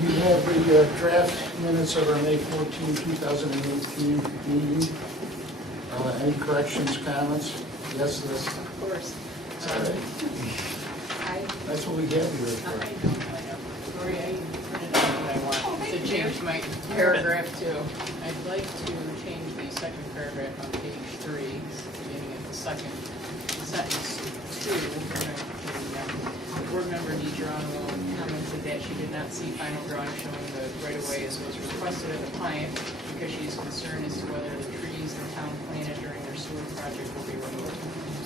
You have the draft minutes of our May 14, 2018 meeting. Any corrections, comments? Yes, this? Of course. It's all right. That's what we have here for. I know. Lori, I printed out what I want to change my paragraph to. I'd like to change the second paragraph on page 3, beginning at the second sentence, to, the board member D. Geronimo commented that she did not see final drawing showing the right-of-way as was requested of the client because she is concerned as to whether the trees the town planted during their sewer project will be removed.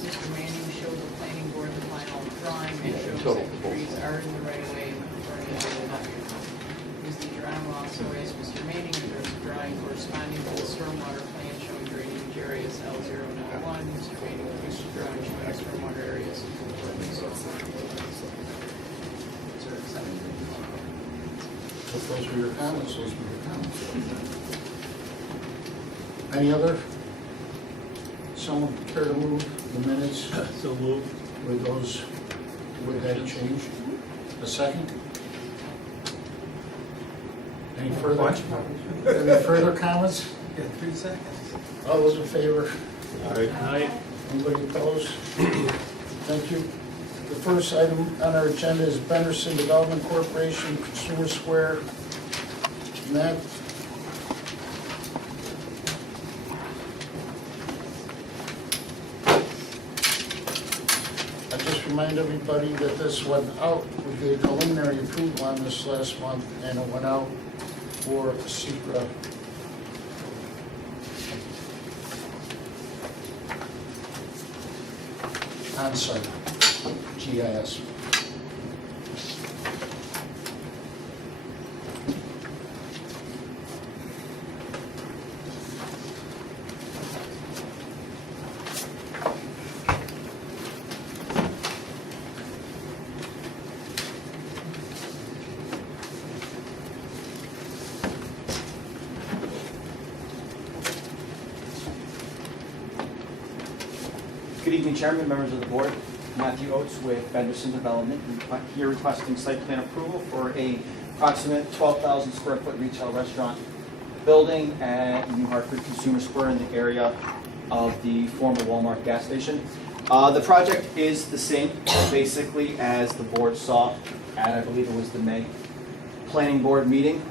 Mr. Manning showed the planning board the final drawing that shows that the trees are in the right-of-way according to the document. Ms. D. Geronimo also asked Mr. Manning if there was a drawing corresponding to the stormwater plan showing drainage areas L091. Mr. Manning produced a drawing showing stormwater areas. If those were your comments, those were your comments. Any other? Someone care to move the minutes So moved. with those, with that change? A second? Any further? Any further comments? Yeah, 3 seconds. All those in favor? Aye. Anybody opposed? Thank you. The first item on our agenda is Benderson Development Corporation, Consumer Square. And that, I just remind everybody that this went out, we gave preliminary approval on this last month, and it went out for secret. On-site, GIS. Good evening, Chairman, members of the board. Matthew Oates with Benderson Development, here requesting site plan approval for a approximate 12,000 square foot retail restaurant building at New Hartford Consumer Square in the area of the former Wal Mart gas station. The project is the same, basically, as the board saw at, I believe it was the May planning board meeting.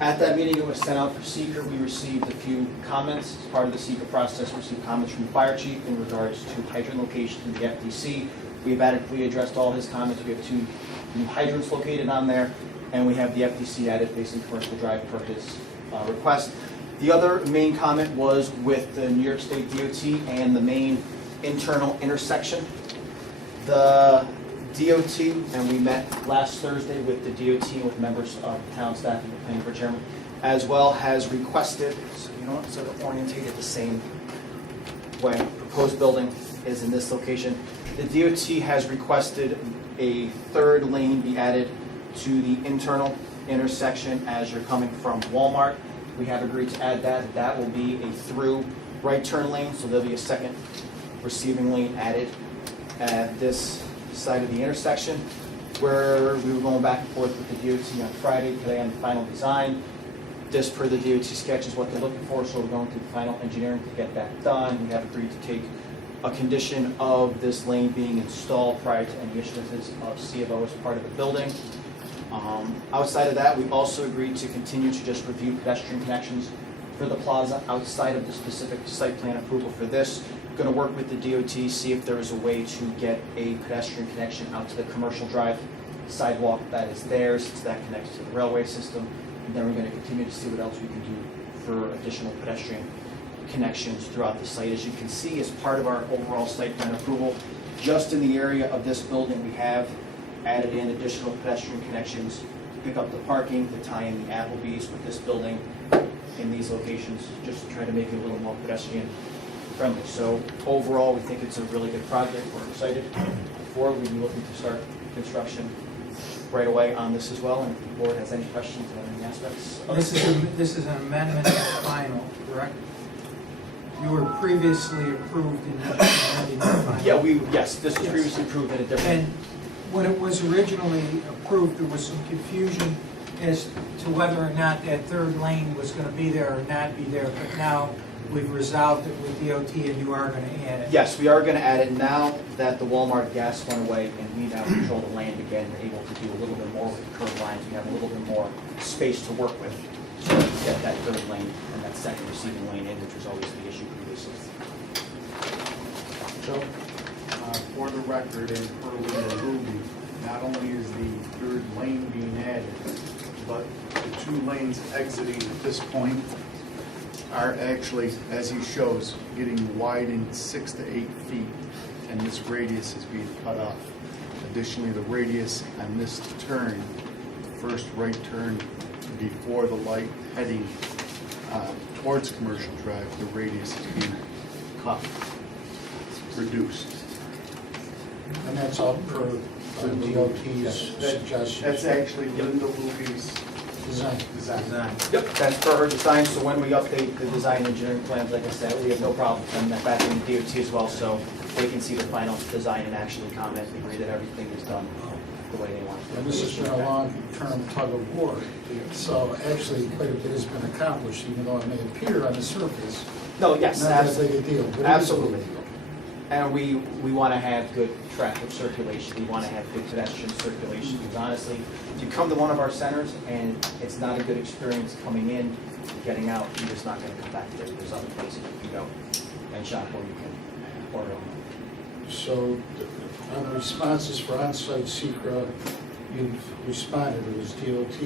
At that meeting, it was sent out for seeker. We received a few comments. As part of the seeker process, we received comments from the fire chief in regards to hydrant location in the FDC. We have adequately addressed all his comments. We have 2 new hydrants located on there, and we have the FDC added facing Commercial Drive per his request. The other main comment was with the New York State DOT and the main internal intersection. The DOT, and we met last Thursday with the DOT and with members of the town staff and the planning board chairman, as well has requested, so you know, sort of orientated the same way. Proposed building is in this location. The DOT has requested a 3rd lane be added to the internal intersection as you're coming from Wal Mart. We have agreed to add that. That will be a through right turn lane, so there'll be a 2nd receiving lane added at this side of the intersection, where we were going back and forth with the DOT on Friday, today on the final design. This, per the DOT sketch, is what they're looking for, so we're going through the final engineering to get that done. We have agreed to take a condition of this lane being installed prior to any issuances of C of O as part of the building. Outside of that, we also agreed to continue to just review pedestrian connections for the plaza outside of the specific site plan approval for this. Going to work with the DOT, see if there is a way to get a pedestrian connection out to the Commercial Drive sidewalk that is there, since that connects to the railway system. And then we're going to continue to see what else we can do for additional pedestrian connections throughout the site. As you can see, as part of our overall site plan approval, just in the area of this building, we have added in additional pedestrian connections to pick up the parking, to tie in the Applebee's with this building in these locations, just to try to make it a little more pedestrian friendly. So overall, we think it's a really good project. We're excited for it. We'd be looking to start construction right away on this as well. And if the board has any questions on any aspects of This is an amendment to final, correct? You were previously approved in 1995. Yeah, yes, this was previously approved at a different. And when it was originally approved, there was some confusion as to whether or not that third lane was gonna be there or not be there, but now we've resolved it with DOT and you are gonna add it. Yes, we are going to add it now that the Walmart gas went away and we now control the land again. We're able to do a little bit more with the curb lines. We have a little bit more space to work with to get that third lane and that second receiving lane in, which was always the issue previously. Joe? For the record, and per Linda Ruby, not only is the third lane being added, but the 2 lanes exiting at this point are actually, as he shows, getting widened 6 to 8 feet, and this radius is being cut off. Additionally, the radius on this turn, first right turn before the light heading towards Commercial Drive, the radius is being cut, reduced. And that's all per DOT's suggestion. That's actually Linda Luby's Design. design. Yep, that's per her design, so when we update the design engineering plans, like I said, we have no problem sending that back in the DOT as well, so they can see the final design and actually comment and agree that everything is done the way they want it. And this has been a long-term tug of war. So actually, quite a bit has been accomplished, even though it may appear on the surface No, yes, not that big a deal. But it is a big absolutely. deal. And we want to have good traffic circulation, we want to have good pedestrian circulation, because honestly, if you come to one of our centers and it's not a good experience coming in, getting out, you're just not going to come back there. There's other places you can go and shop where you can order online. So on the responses for on-site secret, you've responded, it was DOT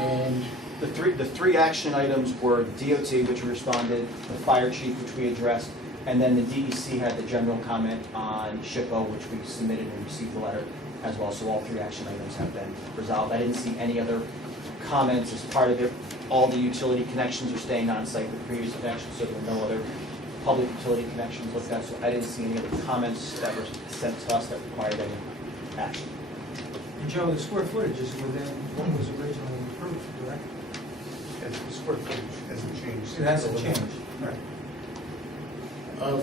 and The three action items were DOT, which we responded, the fire chief, which we addressed, and then the DEC had the general comment on SHPO, which we submitted and received the letter as well. So all 3 action items have been resolved. I didn't see any other comments as part of it. All the utility connections are staying on site with previous connections, so there were no other public utility connections looked at. So I didn't see any other comments that were sent to us that required any action. And Joe, the square footage is within what was originally approved, correct? As the square footage hasn't changed. It hasn't changed. Right.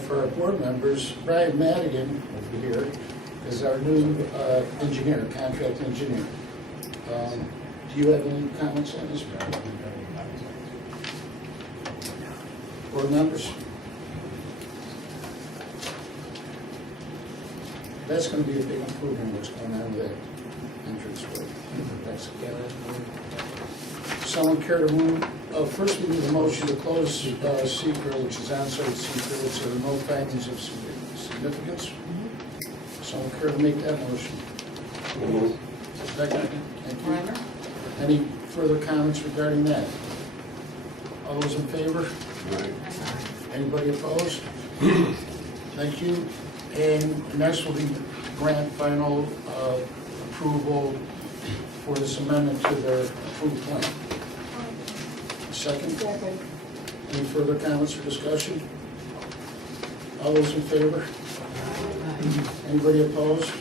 for our board members, Brian Madigan over here is our new engineer, contract engineer. Do you have any comments on this, Brian? Board members? That's going to be a big improvement, what's going on with that entranceway. That's someone care to move? First, we need a motion to close secret, which is on-site secret. It's a no findings of significance. Someone care to make that motion? Second. Thank you. Any further comments regarding that? All those in favor? Anybody opposed? Thank you. And next will be grant final approval for this amendment to their approved plan. Second? Any further comments or discussion? All those in favor? Anybody opposed?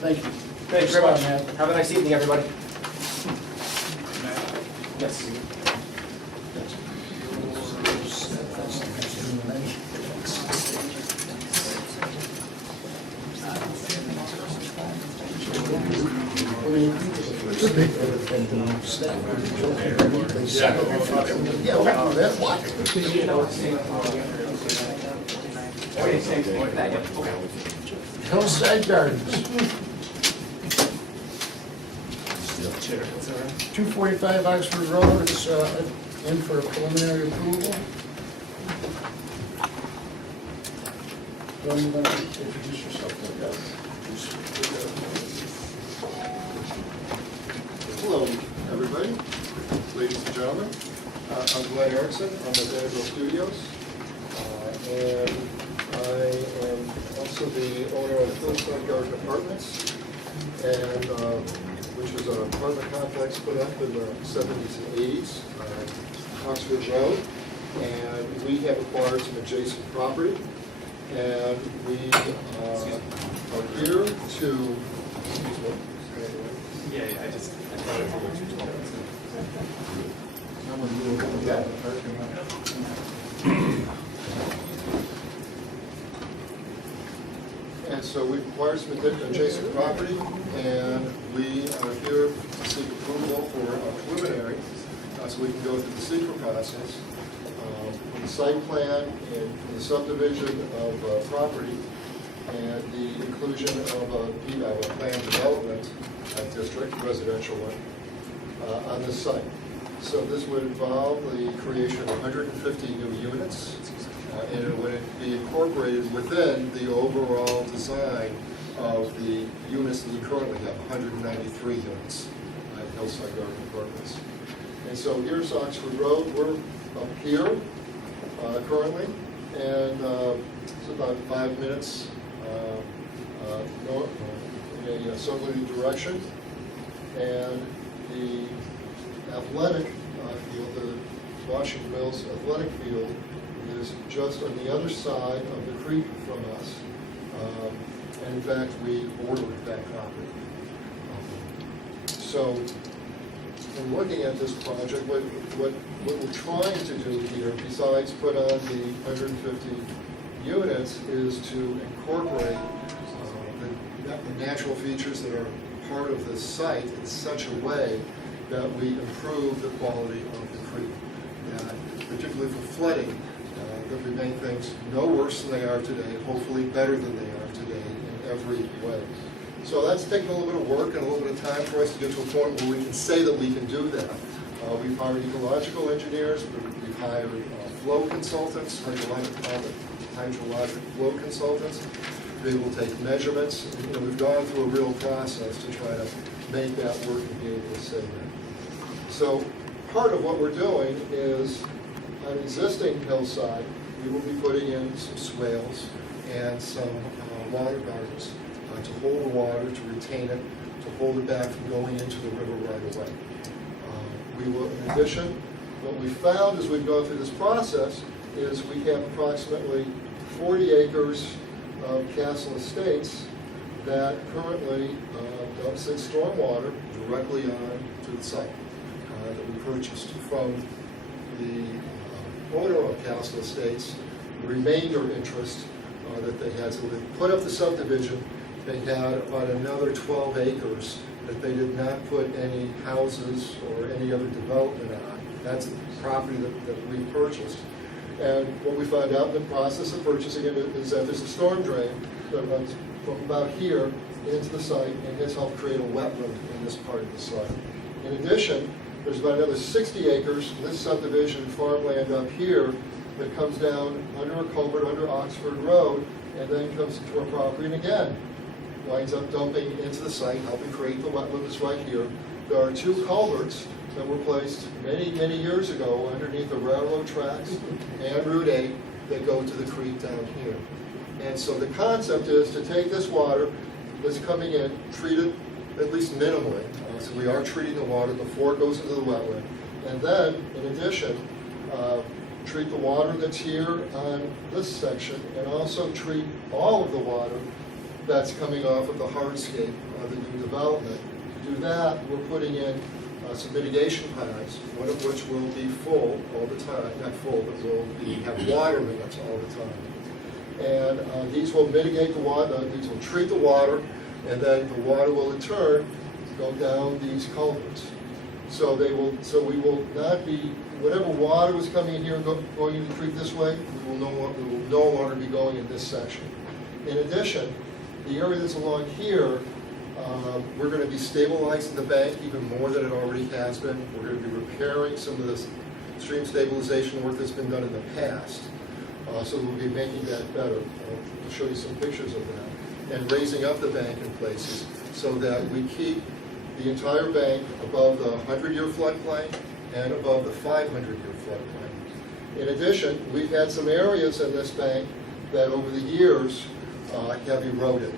Thank you. Thank you very much. Matt. Have a nice evening, everybody. Yes. Hillside Gardens. 245 Oxford Road is in for preliminary approval. Don't even introduce yourself. Hello, everybody, ladies and gentlemen. I'm Glenn Erickson. I'm with Benderson Studios. And I am also the owner of Hillside Garden Apartments, and which was an apartment complex put up in the 70s and 80s on Oxford Road. And we have acquired some adjacent property. And we are here to, excuse me. Yeah, I just, And so we've acquired some adjacent property, and we are here to seek approval for a preliminary, so we can go through the secret process. For the site plan and for the subdivision of property, and the inclusion of a planned development district, residential one, on this site. So this would involve the creation of 150 new units, and it would be incorporated within the overall design of the units that we currently have, 193 units at Hillside Garden Apartments. And so here's Oxford Road. We're up here currently, and it's about 5 minutes north in a southerly direction. And the athletic field, the Washington Mills athletic field, is just on the other side of the creek from us. And in fact, we border that property. So in looking at this project, what we're trying to do here, besides put on the 150 units, is to incorporate the natural features that are part of this site in such a way that we improve the quality of the creek. And particularly for flooding, that we make things no worse than they are today, hopefully better than they are today in every way. So that's taken a little bit of work and a little bit of time for us to get to a point where we can say that we can do that. We've hired ecological engineers, we've hired flow consultants, hydrologic flow consultants, to be able to take measurements. And, we've gone through a real process to try to make that work and be able to say that. So part of what we're doing is, on existing hillside, we will be putting in some swales and some water gardens to hold the water, to retain it, to hold it back from going into the river right away. We will, in addition, what we found as we've gone through this process is we have approximately 40 acres of Castle Estates that currently dumps in stormwater directly on to the site that we purchased from the owner of Castle Estates, the remainder interest that they had. So they put up the subdivision, they had about another 12 acres that they did not put any houses or any other development on. That's the property that we purchased. And what we found out in the process of purchasing it is that there's a storm drain that runs from about here into the site and has helped create a wetland in this part of the site. In addition, there's about another 60 acres in this subdivision farmland up here that comes down under a culvert under Oxford Road and then comes into our property and again winds up dumping into the site, helping create the wetland that's right here. There are 2 culverts that were placed many, many years ago underneath the railroad tracks and Route 8 that go to the creek down here. And so the concept is to take this water that's coming in, treat it at least minimally. So we are treating the water before it goes into the wetland. And then, in addition, treat the water that's here on this section and also treat all of the water that's coming off of the hardscape of the new development. To do that, we're putting in some mitigation ponds, one of which will be full all the time, not full, but will have water in it all the time. And these will mitigate the water, these will treat the water, and then the water will in turn go down these culverts. So we will not be, whatever water was coming in here going into the creek this way, it will no longer be going in this section. In addition, the area that's along here, we're going to be stabilizing the bank even more than it already has been. We're going to be repairing some of this stream stabilization work that's been done in the past. So we'll be making that better. I'll show you some pictures of that. And raising up the bank in places so that we keep the entire bank above the 100-year floodplain and above the 500-year floodplain. In addition, we've had some areas in this bank that over the years have eroded.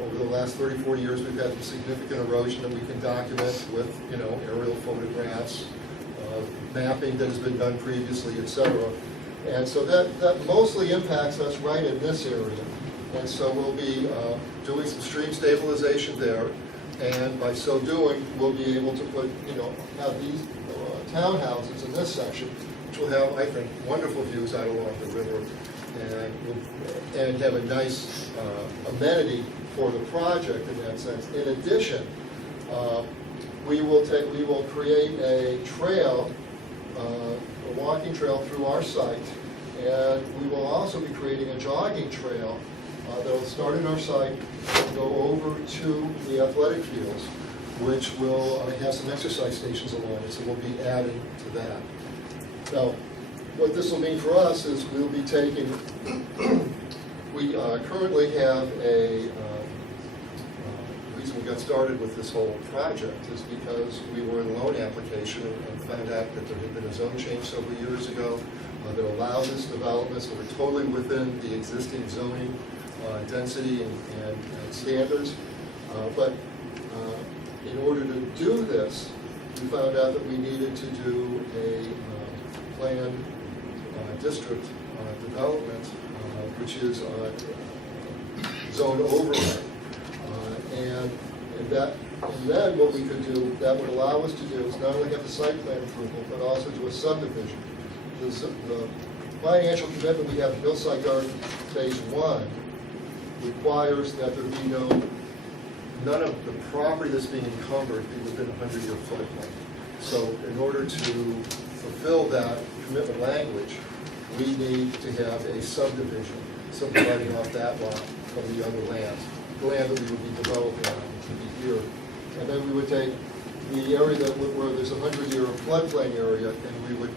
Over the last 30, 40 years, we've had some significant erosion that we can document with, aerial photographs, mapping that has been done previously, etc. And so that mostly impacts us right in this area. And so we'll be doing some stream stabilization there. And by so doing, we'll be able to put, have these townhouses in this section, which will have, I think, wonderful views out along the river. and have a nice amenity for the project in that sense. In addition, we will create a trail, a walking trail through our site, and we will also be creating a jogging trail that will start in our site and go over to the athletic fields, which will have some exercise stations along it, so we'll be adding to that. Now, what this will mean for us is we'll be taking, we currently have the reason we got started with this whole project is because we were in a loan application and found out that there had been a zone change several years ago that allowed this development, so we're totally within the existing zoning density and standards. But in order to do this, we found out that we needed to do a planned district development, which is zone overlay. And then what we could do, that would allow us to do, is not only have the site plan approval, but also do a subdivision. The financial commitment we have in Hillside Garden Phase 1 requires that there be none of the property that's being encumbered be within a 100-year floodplain. So in order to fulfill that commitment language, we need to have a subdivision, subdividing off that lot from the other land, the land that we would be developing on, which would be here. And then we would take the area where there's a 100-year floodplain area, and we would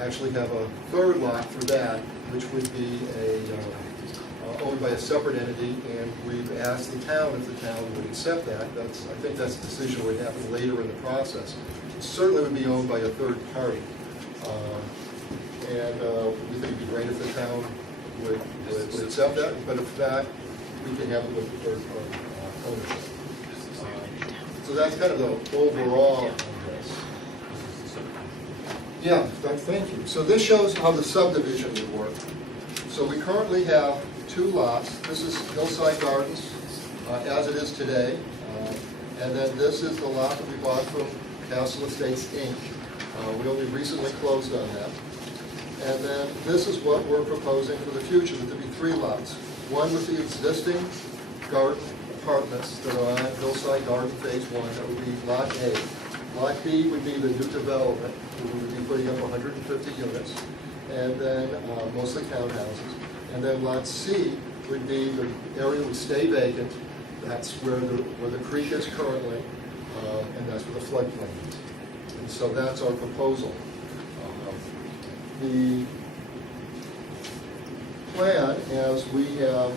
actually have a third lot for that, which would be owned by a separate entity, and we've asked the town if the town would accept that. I think that's a decision would happen later in the process. It certainly would be owned by a third party. And we think it'd be great if the town would accept that, but if not, we can have it with the third party ownership. So that's kind of the overall of this. Yeah, thank you. So this shows how the subdivision would work. So we currently have 2 lots. This is Hillside Gardens, as it is today. And then this is the lot that we bought from Castle Estates, Inc. We only recently closed on that. And then this is what we're proposing for the future, that there be 3 lots. One with the existing garden apartments that are on Hillside Garden Phase 1, that would be Lot A. Lot B would be the new development, where we would be putting up 150 units, and then mostly townhouses. And then Lot C would be the area would stay vacant. That's where the creek is currently, and that's where the floodplain is. And so that's our proposal. The plan, as we have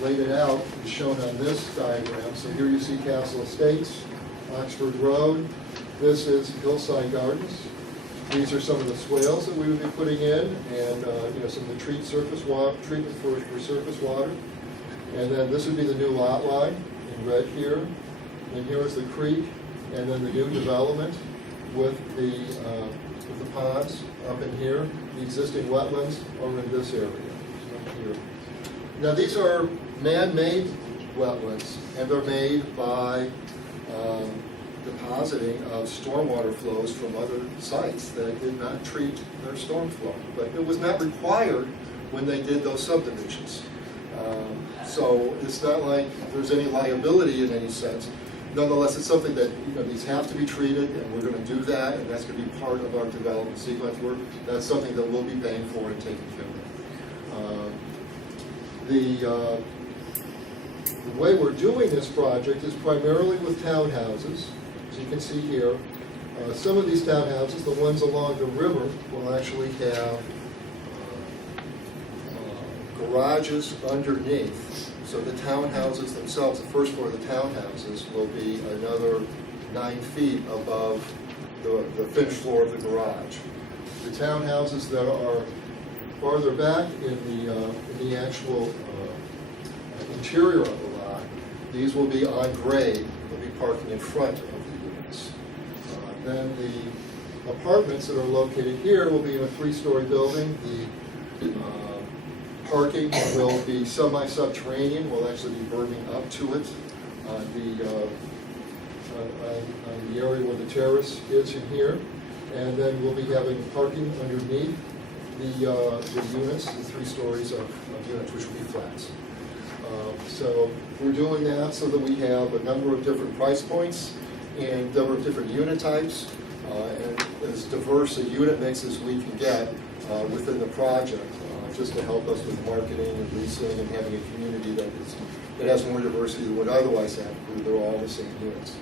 laid it out, is shown on this diagram. So here you see Castle Estates, Oxford Road. This is Hillside Gardens. These are some of the swales that we would be putting in, and some of the treatment for surface water. And then this would be the new lot line in red here. And here is the creek, and then the new development with the ponds up in here. The existing wetlands are in this area, right here. Now these are man-made wetlands, and they're made by depositing of stormwater flows from other sites that did not treat their storm flow. But it was not required when they did those subdivisions. So it's not like there's any liability in any sense. Nonetheless, it's something that these have to be treated, and we're going to do that, and that's going to be part of our development sequence work. That's something that we'll be paying for and taking care of. The way we're doing this project is primarily with townhouses. As you can see here, some of these townhouses, the ones along the river, will actually have garages underneath. So the townhouses themselves, the first floor of the townhouses, will be another 9 feet above the finished floor of the garage. The townhouses that are farther back in the actual interior of the lot, these will be on grade. They'll be parking in front of the units. Then the apartments that are located here will be in a 3-story building. The parking will be semi-subterranean. We'll actually be berming up to it on the area where the terrace is in here. And then we'll be having parking underneath the units, the 3 stories of units, which will be flats. So we're doing that so that we have a number of different price points and a number of different unit types, and as diverse a unit mix as we can get within the project, just to help us with marketing and leasing and having a community that has more diversity than would otherwise have, because they're all the same units.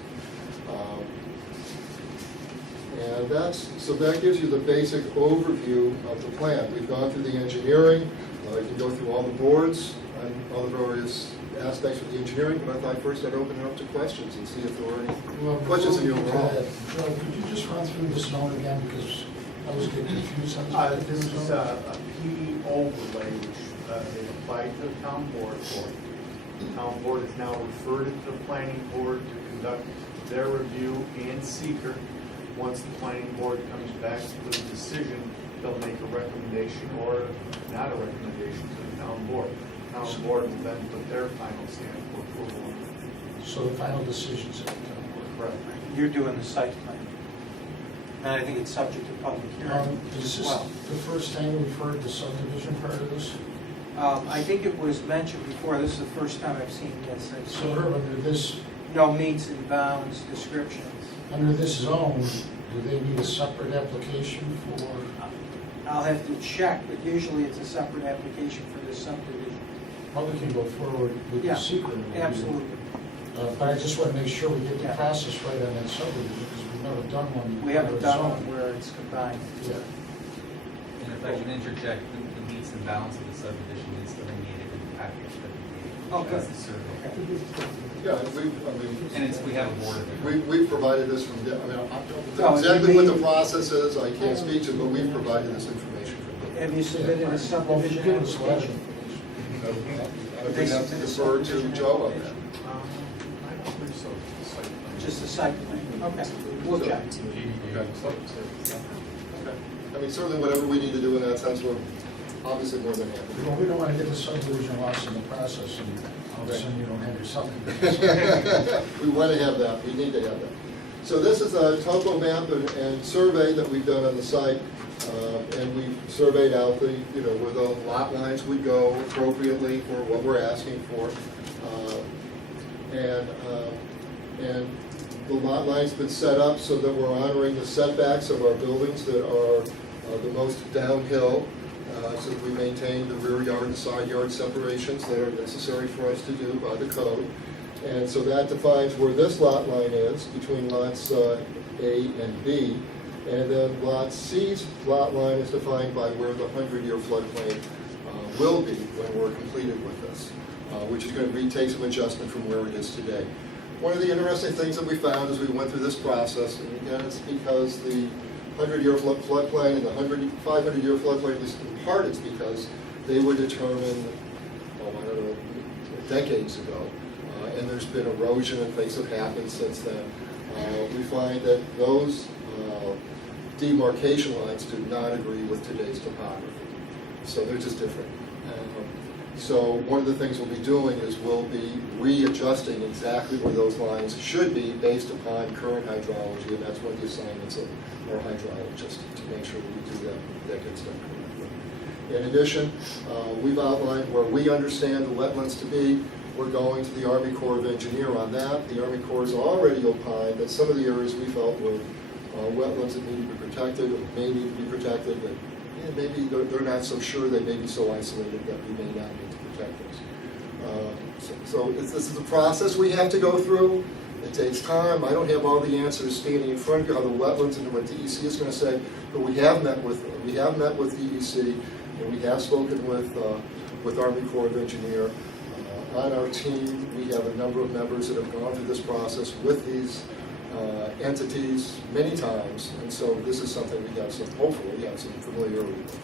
And so that gives you the basic overview of the plan. We've gone through the engineering. You can go through all the boards and all the various aspects of the engineering, but I thought first I'd open it up to questions and see if there were any questions in your overall. Joe, could you just run through this zone again, because I was getting confused on this. This is a PE overlay which they applied to the town board for. The town board has now referred it to the planning board to conduct their review and seeker. Once the planning board comes back with a decision, they'll make a recommendation or not a recommendation to the town board. The town board will then put their final stamp for approval. So the final decision's at the town board. Correct. You're doing the site plan. And I think it's subject to public hearing Is as this well. the first time we've heard the subdivision part of this? I think it was mentioned before, this is the first time I've seen this. I've So seen Herb, under this no meets and bounds descriptions. Under this zone, do they need a separate application for, I'll have to check, but usually it's a separate application for the subdivision. well, we can go forward with Yeah, the secret review. Absolutely. But I just want to make sure we get the Yeah. process right on that subdivision, because we've never done one. We haven't for a done zone. one where it's combined. Yeah. And if I can interject, the meets and bounds of the subdivision is delineated in the package that we gave. Oh, good. That's the survey. Yeah, And we have a board of it. we've provided this from, I mean, No, exactly you what the mean- process is, I can't speak to, but we've provided this information from them. Have you submitted a Well, if subdivision you give us a lot of application? information. I would have to defer to Joe on that. I don't believe so. It's like- Just the site plan? Okay, we'll check. I mean, certainly whatever we need to do in that sense, we're obviously more than happy. Well, we don't want to get the subdivision lost in the process, and all of a sudden you don't have your subdivision. We want to have that, we need to have that. So this is a topo map and survey that we've done on the site, and we surveyed out the, where the lot lines would go appropriately for what we're asking for. And the lot line's been set up so that we're honoring the setbacks of our buildings that are the most downhill, so that we maintain the rear yard and side yard separations that are necessary for us to do by the code. And so that defines where this lot line is between lots A and B. And then lot C's lot line is defined by where the 100-year floodplain will be when we're completed with this, which is going to take some adjustment from where it is today. One of the interesting things that we found as we went through this process, and again, it's because the 100-year floodplain and the 500-year floodplain, at least in part, it's because they were determined, I don't know, decades ago. And there's been erosion and things have happened since then. We find that those demarcation lines do not agree with today's topography. So they're just different. So one of the things we'll be doing is we'll be readjusting exactly where those lines should be based upon current hydrology, and that's one of the assignments of our hydrologist, to make sure that we do that gets done correctly. In addition, we've outlined where we understand the wetlands to be. We're going to the Army Corps of Engineer on that. The Army Corps has already opined that some of the areas we felt were wetlands that need to be protected, or may need to be protected, but maybe they're not so sure, they may be so isolated that we may not need to protect those. So this is a process we have to go through. It takes time. I don't have all the answers standing in front of you, how the wetlands and what DEC is going to say, but we have met with DEC, and we have spoken with Army Corps of Engineer. On our team, we have a number of members that have gone through this process with these entities many times, and so this is something we have hopefully we have some familiarity with.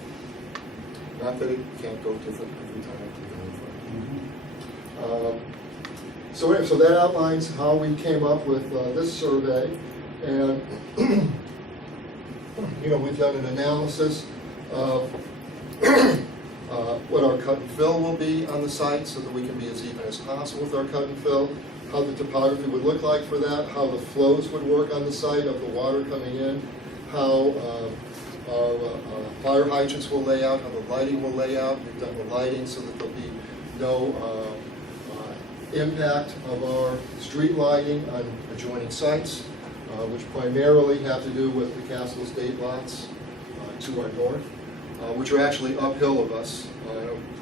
Not that it can't go different every time. So that outlines how we came up with this survey, and we've done an analysis of what our cut and fill will be on the site so that we can be as even as possible with our cut and fill, how the topography would look like for that, how the flows would work on the site of the water coming in, how fire hydrants will lay out, how the lighting will lay out. We've done the lighting so that there'll be no impact of our street lighting on adjoining sites, which primarily have to do with the Castle Estate lots to our north, which are actually uphill of us,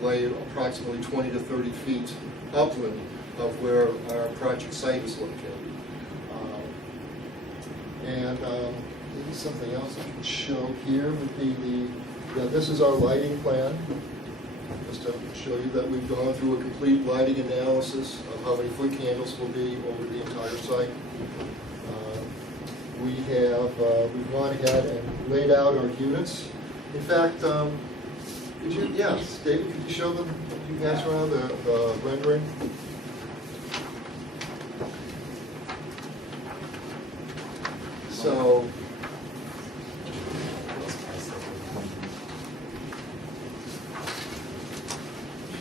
lay approximately 20 to 30 feet upland of where our project site is located. And maybe something else I can show here would be this is our lighting plan. Just to show you that we've gone through a complete lighting analysis of how many foot candles will be over the entire site. We've gone ahead and laid out our units. In fact, David, could you show them, you pass around the rendering?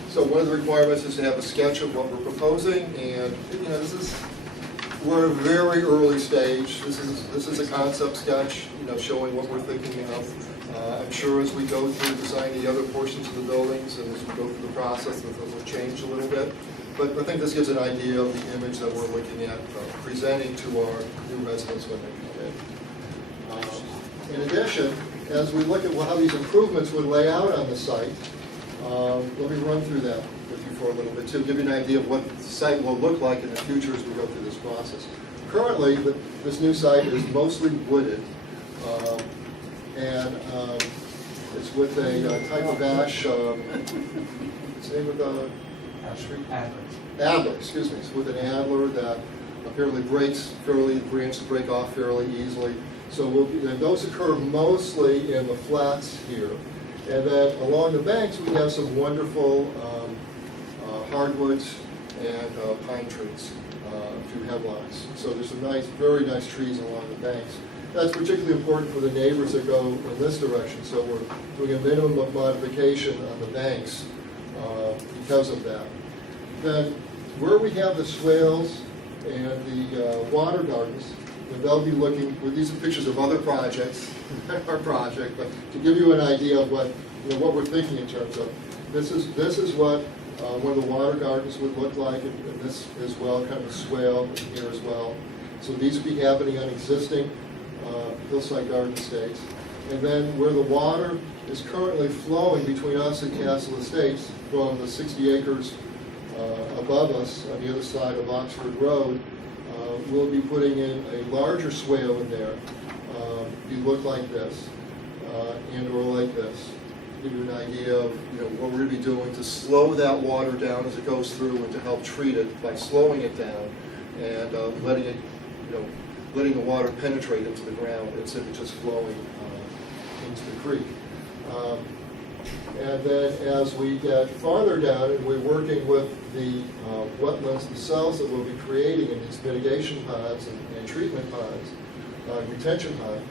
So one of the requirements is to have a sketch of what we're proposing, and we're at a very early stage. This is a concept sketch, showing what we're thinking of. I'm sure as we go through designing the other portions of the buildings and as we go through the process, it will change a little bit. But I think this gives an idea of the image that we're looking at presenting to our new residents when they come in. In addition, as we look at how these improvements would lay out on the site, let me run through that with you for a little bit too, give you an idea of what the site will look like in the future as we go through this process. Currently, this new site is mostly wooded, and it's with a type of ash, same with the Adler, excuse me. It's with an Adler that apparently branches break off fairly easily. So and those occur mostly in the flats here. And then along the banks, we have some wonderful hardwoods and pine trees, a few hemlocks. So there's some very nice trees along the banks. That's particularly important for the neighbors that go in this direction. So we're doing a minimum of modification on the banks because of that. Then where we have the swales and the water gardens, they'll be looking, these are pictures of other projects, our project, but to give you an idea of what we're thinking in terms of, this is what one of the water gardens would look like, and this as well, kind of a swale here as well. So these would be happening on existing Hillside Garden Estates. And then where the water is currently flowing between us and Castle Estates from the 60 acres above us on the other side of Oxford Road, we'll be putting in a larger swale in there. It look like this, and or like this. Give you an idea of what we're going to be doing to slow that water down as it goes through, and to help treat it by slowing it down and letting the water penetrate into the ground instead of just flowing into the creek. And then as we get farther down, and we're working with the wetlands themselves that we'll be creating in these mitigation ponds and treatment ponds, retention pond,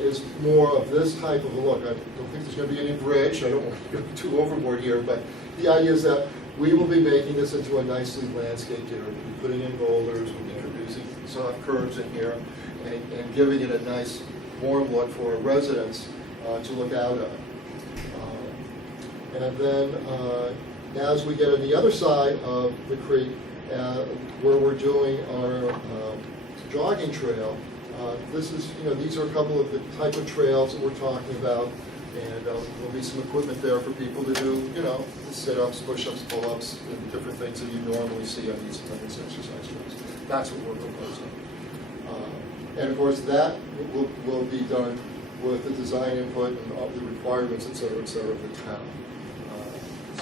is more of this type of a look. I don't think there's going to be any bridge. I don't want to go too overboard here, but the idea is that we will be making this into a nicely landscaped area. We'll be putting in boulders, we'll be introducing soft curves in here, and giving it a nice warm look for our residents to look out at. And then as we get on the other side of the creek, where we're doing our jogging trail, these are a couple of the type of trails that we're talking about, and there'll be some equipment there for people to do, sit-ups, push-ups, pull-ups, and different things that you normally see on these exercise trails. That's what we're proposing. And of course, that will be done with the design input and all the requirements, et cetera, of the town.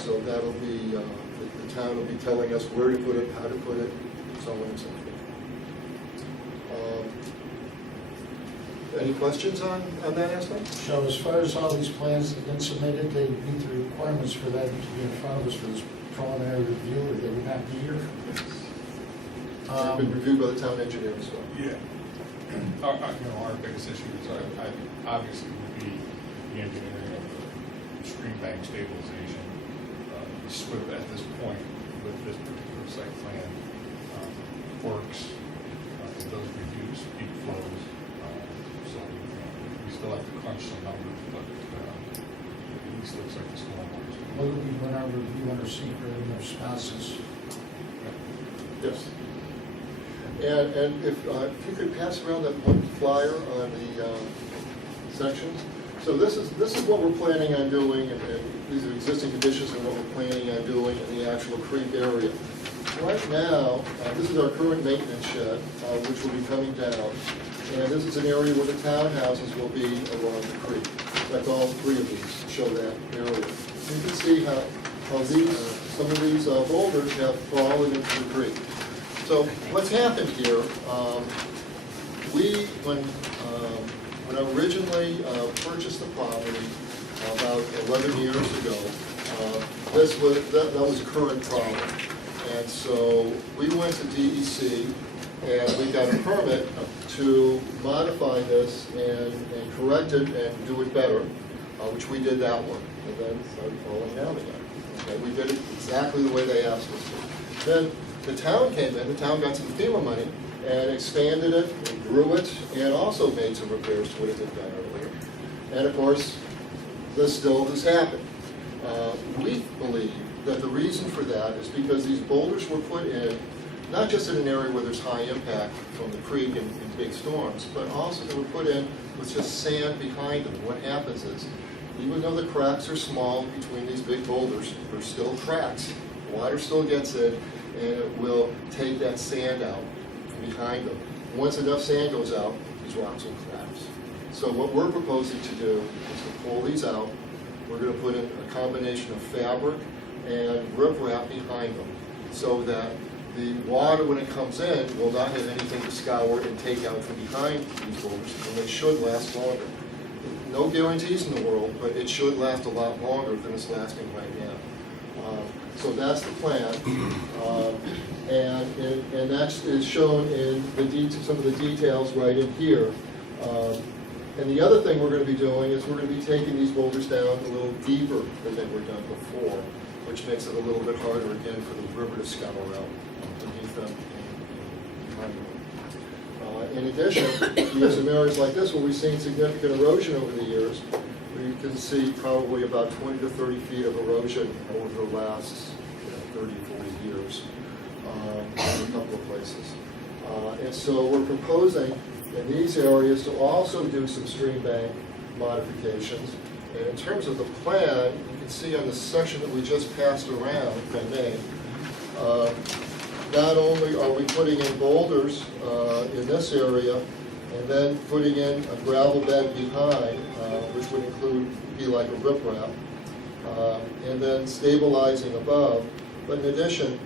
So that'll be, the town will be telling us where to put it, how to put it, so on and so forth. Any questions on that aspect? So as far as all these plans that have been submitted, they meet the requirements for that to be in front of us for this preliminary review, or they would not be here? It's been reviewed by the town engineer as well. Yeah. Our biggest issue is obviously would be the engineering of the stream bank stabilization. SWIP at this point with this particular site plan works. It does reduce peak flows. So we still have to crunch some numbers, but at least looks like the stormwater. What will be when our review under secret and their spouses? Yes. And if you could pass around that one flyer on the sections. So this is what we're planning on doing, and these are existing conditions and what we're planning on doing in the actual creek area. Right now, this is our current maintenance shed, which will be coming down. And this is an area where the townhouses will be along the creek. In fact, all three of these show that area. You can see how some of these boulders have fallen into the creek. So what's happened here, when I originally purchased the property about 11 years ago, that was a current problem. And so we went to DEC and we got a permit to modify this and correct it and do it better, which we did that one. And then it started falling down again. Okay, we did it exactly the way they asked us to. Then the town came in, the town got some FEMA money and expanded it, and grew it, and also made some repairs to what it had done earlier. And of course, this still has happened. We believe that the reason for that is because these boulders were put in, not just in an area where there's high impact from the creek and big storms, but also they were put in with just sand behind them. What happens is, even though the cracks are small between these big boulders, there's still cracks. Water still gets in, and it will take that sand out from behind them. Once enough sand goes out, these rocks will collapse. So what we're proposing to do is to pull these out. We're going to put in a combination of fabric and riprap behind them, so that the water, when it comes in, will not have anything to scour and take out from behind these boulders, and they should last longer. No guarantees in the world, but it should last a lot longer than it's lasting right now. So that's the plan, and that is shown in some of the details right in here. And the other thing we're going to be doing is we're going to be taking these boulders down a little deeper than they were done before, which makes it a little bit harder again for the river to scour out underneath them and behind them. In addition, you have some areas like this where we've seen significant erosion over the years. You can see probably about 20 to 30 feet of erosion over the last 30, 40 years in a couple of places. And so we're proposing in these areas to also do some stream bank modifications. And in terms of the plan, you can see on the section that we just passed around, if I may, not only are we putting in boulders in this area, and then putting in a gravel bed behind, which would be like a riprap, and then stabilizing above. But in addition,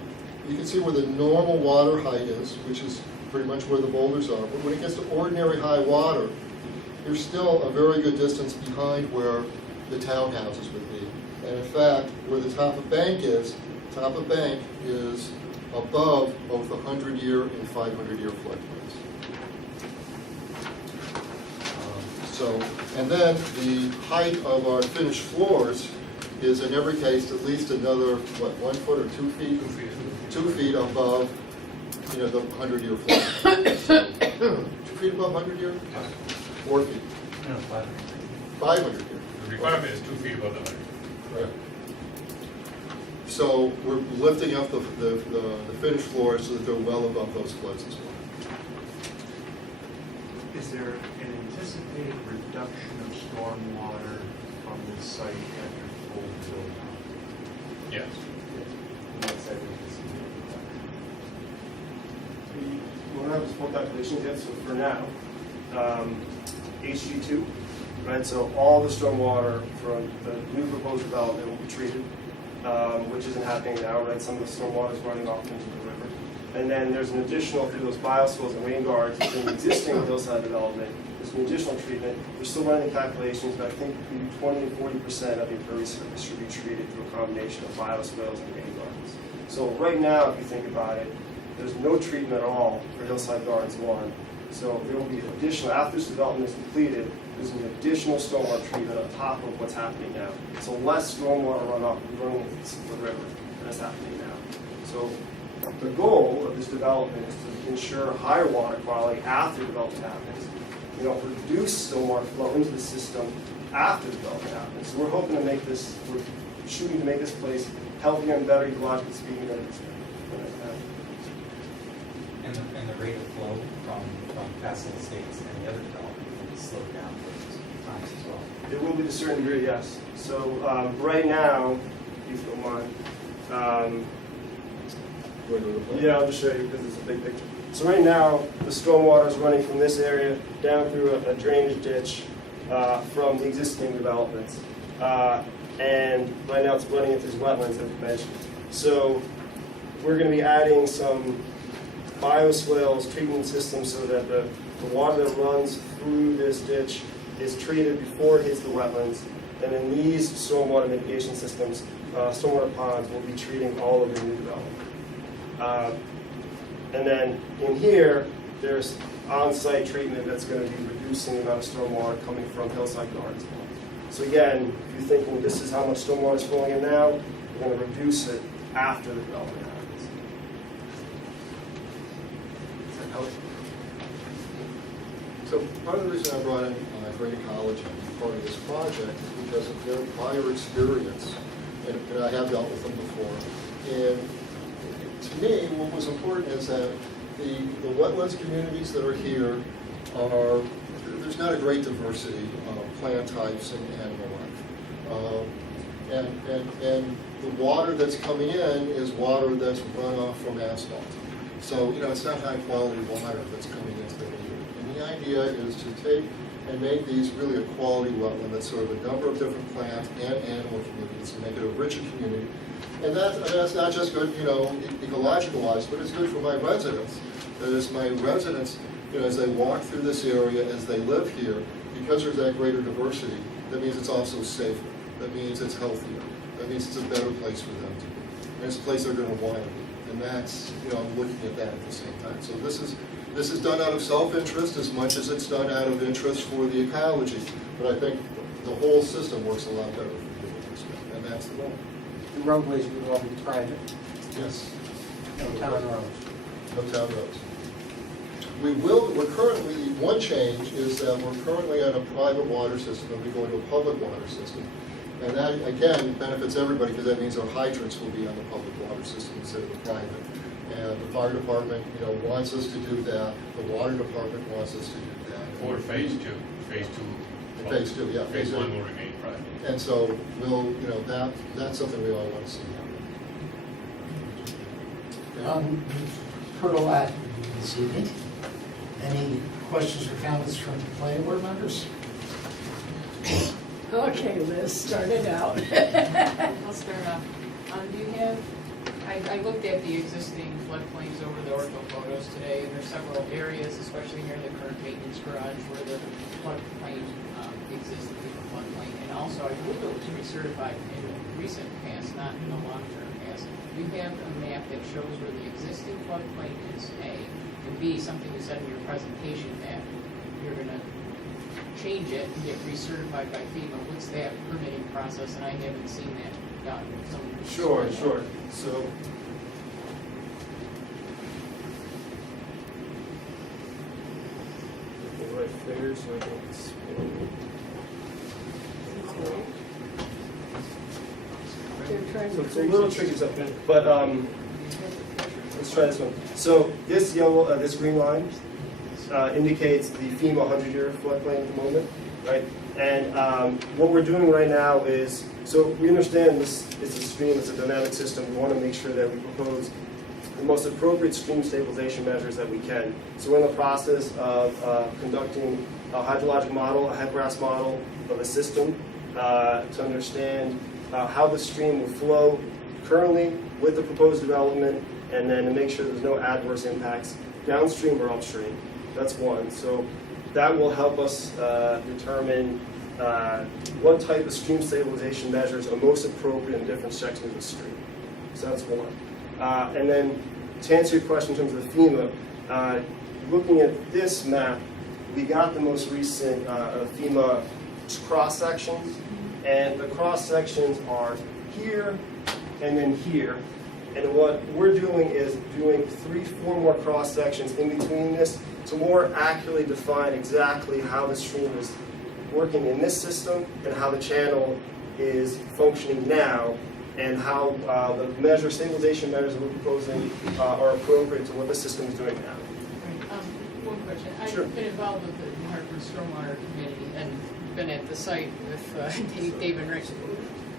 you can see where the normal water height is, which is pretty much where the boulders are. But when it gets to ordinary high water, there's still a very good distance behind where the townhouses would be. And in fact, where the top of bank is above both the 100-year and 500-year floodplains. And then the height of our finished floors is in every case at least another, 1 foot or 2 feet? 2 feet above, the 100-year flood. 2 feet above 100-year? 4 feet. No, 500 year. The requirement is 2 feet above the height. Right. So we're lifting up the finished floors so that they're well above those floods as well. Is there an anticipated reduction of stormwater from this site after full build out? Yes. We don't have the full calculations yet, so for now, HG2, right, so all the stormwater from the new proposed development will be treated, which isn't happening now, right? Some of the stormwater is running off into the river. And then there's an additional, through those bioswales and rain guards within the existing Hillside development, there's an additional treatment. We're still running the calculations, but I think between 20 and 40% of the impervious surface should be treated through a combination of bioswales and rain gardens. So right now, if you think about it, there's no treatment at all for Hillside Gardens 1. So there will be additional, after this development is completed, there's an additional stormwater treatment on top of what's happening now. So less stormwater runoff running into the river than is happening now. So the goal of this development is to ensure higher water quality after development happens, reduce stormwater flow into the system after development happens. So we're hoping to make this, we're shooting to make this place healthier and better ecologically speaking than it's been. And the rate of flow from Castle Estates and the other development will be slowed down for times as well. It will be to a certain degree, yes. So right now, if you don't mind, yeah, I'll just show you because it's a big picture. So right now, the stormwater is running from this area down through a drainage ditch from the existing developments. And right now it's running into these wetlands that we mentioned. So we're going to be adding some bioswales treatment systems so that the water that runs through this ditch is treated before it hits the wetlands. And then these stormwater mitigation systems, stormwater ponds, will be treating all of the new development. And then in here, there's on-site treatment that's going to be reducing the amount of stormwater coming from Hillside Gardens. So again, if you're thinking this is how much stormwater is flowing in now, we're going to reduce it after the development happens. Does that help? So part of the reason I brought in Grady College and part of this project is because of their prior experience, and I have dealt with them before. And to me, what was important is that the wetlands communities that are here there's not a great diversity of plant types and animal life. And the water that's coming in is water that's runoff from asphalt. So, it's not high quality water that's coming into the area. And the idea is to take and make these really a quality wetland that's sort of a number of different plant and animal communities and make it a richer community. And that's not just good, ecological-wise, but it's good for my residents. That is, my residents, as they walk through this area, as they live here, because there's that greater diversity, that means it's also safer. That means it's healthier. That means it's a better place for them to be. And it's a place they're going to want to be. And that's, I'm looking at that at the same time. So this is done out of self-interest as much as it's done out of interest for the ecology. But I think the whole system works a lot better for people, and that's the goal. The roadways will all be private, Yes. no town roads. No town roads. We're currently, one change is that we're currently on a private water system and we go into a public water system. And that, again, benefits everybody because that means our hydrants will be on the public water system instead of the private. And the fire department, wants us to do that. The water department wants us to do that. Or phase two. Phase two, yeah. Phase one two. will remain private. And so we'll, that's something we all want to see happen. Heard a lot this evening. Any questions or comments from the planning board members? Okay, Liz, start it out. I'll start off. Do you have, I looked at the existing floodplains over the ortho photos today, and there's several areas, especially near the current maintenance garage, where the floodplain exists, the floodplain. And also, I believe it was recertified in the recent past, not in the long-term past. You have a map that shows where the existing floodplain is, A, and B, something you said in your presentation that you're going to change it and get recertified by FEMA. What's that permitting process? And I haven't seen that done. Sure. So the right figure so I can explain. So it's a little tricky stuff, but let's try this one. So this yellow, this green line indicates the FEMA 100-year floodplain at the moment, right? And what we're doing right now is, so we understand this is a stream, it's a dynamic system. We want to make sure that we propose the most appropriate stream stabilization measures that we can. So we're in the process of conducting a hydrologic model, a headgrass model of a system to understand how the stream will flow currently with the proposed development, and then to make sure there's no adverse impacts downstream or upstream. That's one. So that will help us determine what type of stream stabilization measures are most appropriate in different sections of the stream. So that's one. And then to answer your question in terms of the FEMA, looking at this map, we got the most recent FEMA cross sections, and the cross sections are here and then here. And what we're doing is doing 3-4 more cross sections in between this, to more accurately define exactly how the stream is working in this system and how the channel is functioning now, and how the stabilization measures that we're proposing are appropriate to what the system is doing now. Right. One question. Sure. I've been involved with the Hartford Stormwater Committee and been at the site with Dave and Rick.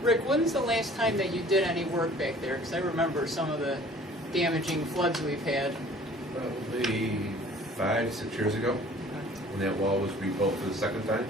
Rick, when's the last time that you did any work back there? Because I remember some of the damaging floods we've had. Probably 5-6 years ago, when that wall was rebuilt for the second time.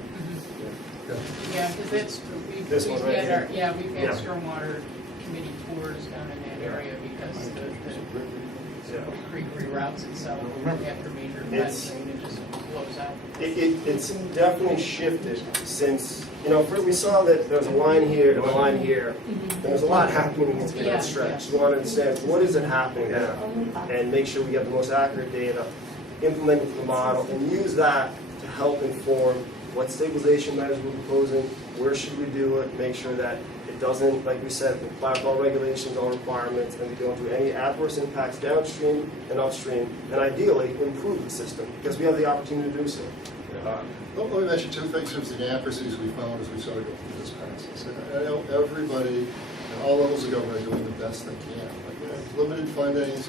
Yeah, because that's, This one right here? we've had Yeah. stormwater committee tours down in that area because the creek reroutes itself after major floods and it just blows out. It's definitely shifted since, we saw that there was a line here and a line here, and there's a lot happening in that stretch. We want to understand what is it happening now, and make sure we get the most accurate data, implement the model, and use that to help inform what stabilization measures we're proposing, where should we do it, make sure that it doesn't, like we said, comply with all regulations, all requirements, and we don't do any adverse impacts downstream and upstream, and ideally improve the system, because we have the opportunity to do so. Let me mention two things in terms of the inaccuracies we found as we started going through this process. And I know everybody at all levels of government are doing the best they can. Like, limited fundings,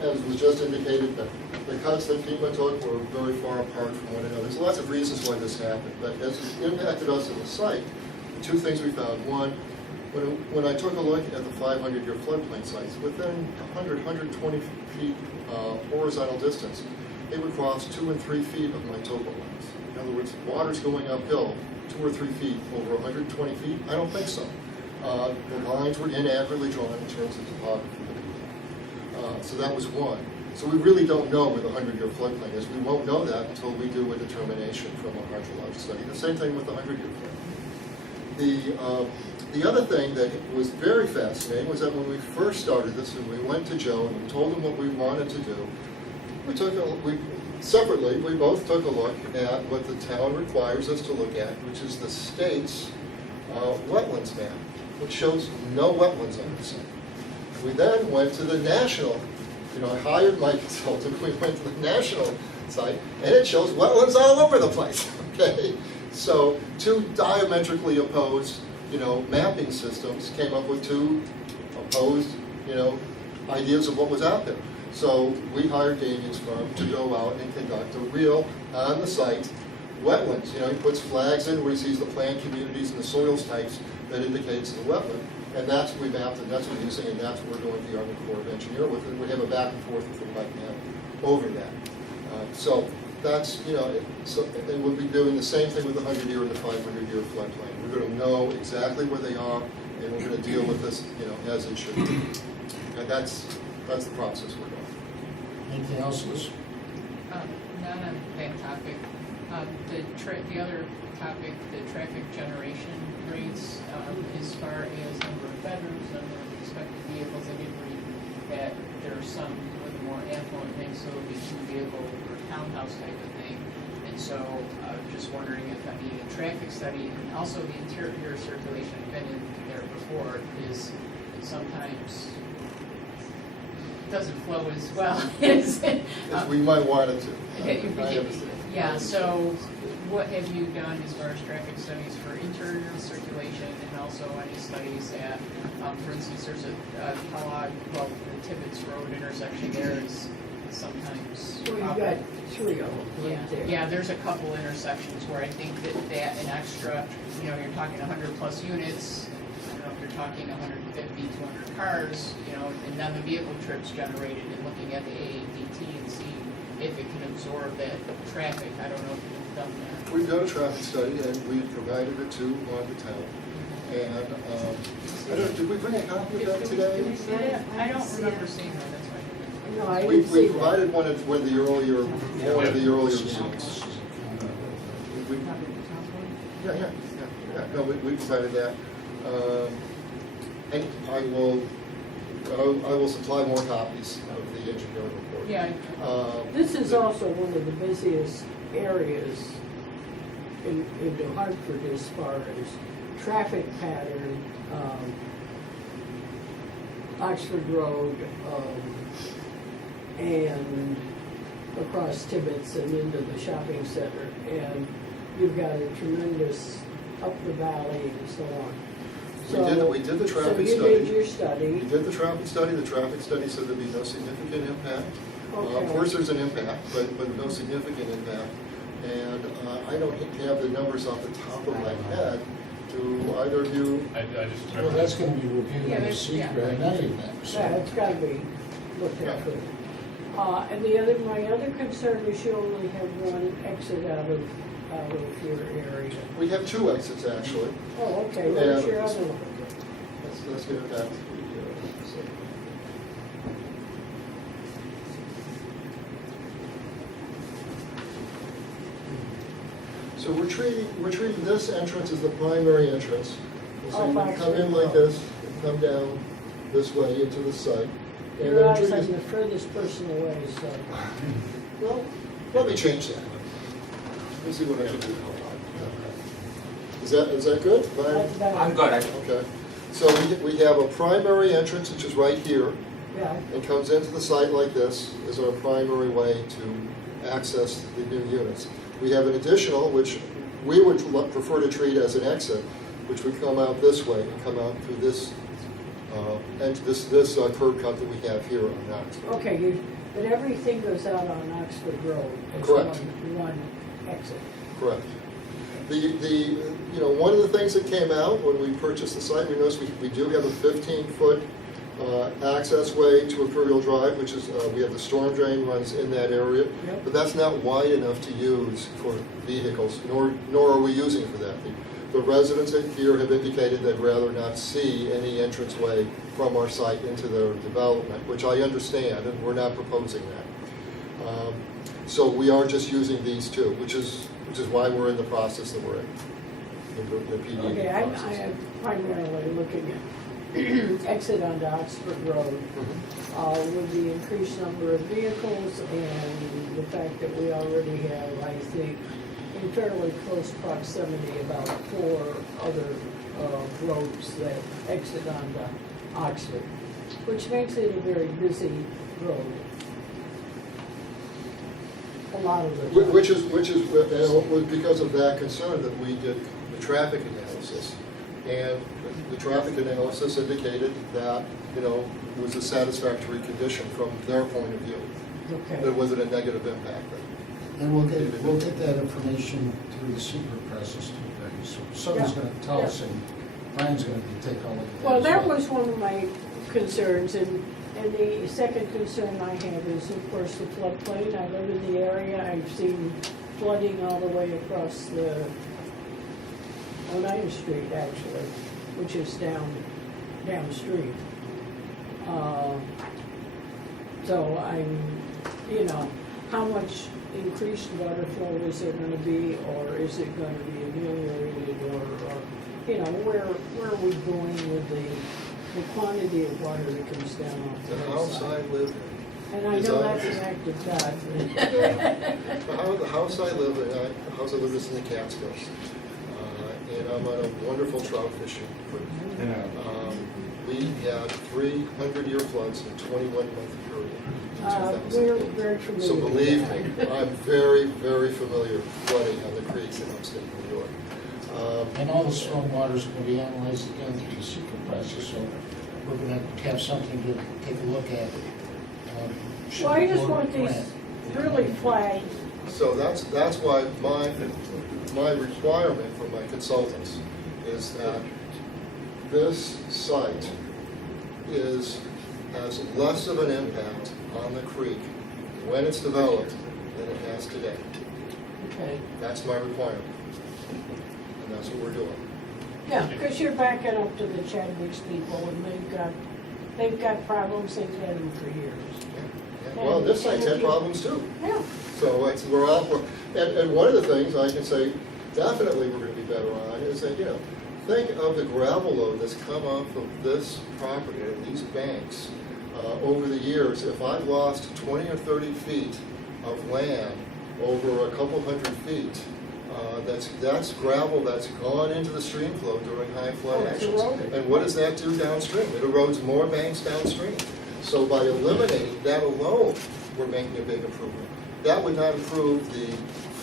as was just indicated, the cuts that FEMA took were very far apart from one another. There's lots of reasons why this happened, but as it impacted us on the site, two things we found. One, when I took a look at the 500-year floodplain sites, within 100, 120 feet horizontal distance, they would cross 2 and 3 feet of my topo lines. In other words, water's going uphill 2 or 3 feet over 120 feet. I don't think so. The lines were inaccurately drawn in terms of topography. So that was one. So we really don't know where the 100-year floodplain is. We won't know that until we do a determination from a hydrologic study. The same thing with the 100-year floodplain. The other thing that was very fascinating was that when we first started this and we went to Joe and we told him what we wanted to do, separately, we both took a look at what the town requires us to look at, which is the state's wetlands map, which shows no wetlands on the site. We then went to the national, I hired my consultant, we went to the national site, and it shows wetlands all over the place, okay? So two diametrically opposed, mapping systems came up with two opposed, ideas of what was out there. So we hired Damien's firm to go out and conduct a real, on-the-site wetlands. He puts flags in where he sees the plant communities and the soils types that indicates the wetland. And that's what we mapped, and that's what we're using, and that's what we're doing with the Army Corps of Engineers with. And we have a back and forth with them right now over that. So that's, so, and we'll be doing the same thing with the 100-year and the 500-year floodplain. We're going to know exactly where they are, and we're going to deal with this, as it should be. And that's the process we're going. Anything else, Liz? Not on that topic. The other topic, the traffic generation rates, as far as number of bedrooms, number of expected vehicles, I did read that there are some with a more affluent mix, so it would be 2-vehicle or townhouse type of thing. And so just wondering if any traffic study, and also the interior circulation, I've been in there before, is sometimes doesn't flow as well as We might want it to. Yeah, so what have you done as far as traffic studies for interior circulation, and also any studies at, for instance, there's a Kellogg, the Tibbetts Road intersection there is sometimes. Well, you've got 3 of them right there. Yeah, there's a couple intersections where I think that an extra, you're talking 100 plus units, I don't know if you're talking 150, 200 cars, and then the vehicle trips generated, and looking at the AADT and seeing if it can absorb that traffic. I don't know if you've done that. We've done a traffic study, and we provided it to the town. And did we bring a copy of that today? I don't remember seeing that. That's why. No, I We didn't see that. provided one of the earlier meetings. No, we provided that. And I will supply more copies of the engineering report. Yeah. This is also one of the busiest areas in New Hartford as far as traffic pattern. Oxford Road and across Tibbetts and into the shopping center, and you've got a tremendous up the valley and so on. We did the traffic So you study. did your study. We did the traffic study said there'd be no significant impact. Of Okay. course, there's an impact, but no significant impact. And I don't have the numbers off the top of my head. Do either of you? I just. Well, that's gonna be reviewed Yeah, in the there's- secret yeah. in any event, so. Yeah, it's gotta be looked at first. And my other concern is you only have one exit out of your area. We have two exits, actually. Oh, okay, where's Yeah. your other one? Let's get it back to the, so we're treating this entrance as the primary entrance. So you would come in like this, and come down this way into the site. And Your then eyes, treat I'm it- the furthest person away, so. Well, let me change that. Let me see what I can do. Is that good? That's better. I'm good. Okay. So we have a primary entrance, which is right here, Yeah, and comes into the site like this, is our primary way to access the new units. We have an additional, which we would prefer to treat as an exit, which would come out this way and come out through this and this curb cut that we have here on Knoxville. okay, but everything goes out on Oxford Road. As Correct. One exit. Correct. One of the things that came out when we purchased the site, we noticed we do have a 15-foot access way to Imperial Drive, which is, we have the storm drain runs in that area, Yep. but that's not wide enough to use for vehicles, nor are we using it for that. The residents here have indicated they'd rather not see any entranceway from our site into their development, which I understand, and we're not proposing that. So we are just using these two, which is why we're in the process that we're in. The PD Okay, I process. am primarily looking at exit onto Oxford Road with the increased number of vehicles and the fact that we already have, I think, in fairly close proximity, about 4 other roads that exit onto Oxford, which makes it a very busy road. A lot of the time. Which is was because of that concern that we did the traffic analysis. And the traffic analysis indicated that, it was a satisfactory condition from their point of view. Okay. There wasn't a negative impact. And we'll get that information through the secret process too, Becky. So somebody's Yeah. gonna tell us, and Brian's gonna take a look at that. Well, as that was one of my concerns, and the second concern I have is, of course, the floodplain. I live in the area, I've seen flooding all the way across the Oneida Street, actually, which is downstream. So how much increased water flow is there gonna be, or is it gonna be ameliorated, or where are we going with the quantity of water that comes down off The the house hillside? I live And I know that's an act of God. in, the house I live in is in the Catskills. And I'm on a wonderful trout fishing creek. We had 300-year floods in a 21-month period in We're 2008. very familiar So with believe that. me, I'm very, very familiar with flooding on the creeks in upstate New York. And all the storm water's gonna be analyzed again through the secret process, so we're gonna have something to take a look at. should Well, I the just board want these grant. really flagged. So that's why my requirement from my consultants is that this site has less of an impact on the creek when it's developed than it has today. Okay. That's my requirement. And that's what we're doing. Yeah, because you're backing up to the Chadwick's people, and they've got problems, they've had them for years. Yeah. Well, this site's had problems too. Yeah. So and one of the things I can say definitely we're going to be better on is that, think of the gravel load that's come off of this property, and these banks, over the years. If I've lost 20 or 30 feet of land over a couple hundred feet, that's gravel that's gone into the stream flow during high flood it's actions. eroded. And what does that do downstream? It erodes more banks downstream. So by eliminating that alone, we're making a big improvement. that would not improve the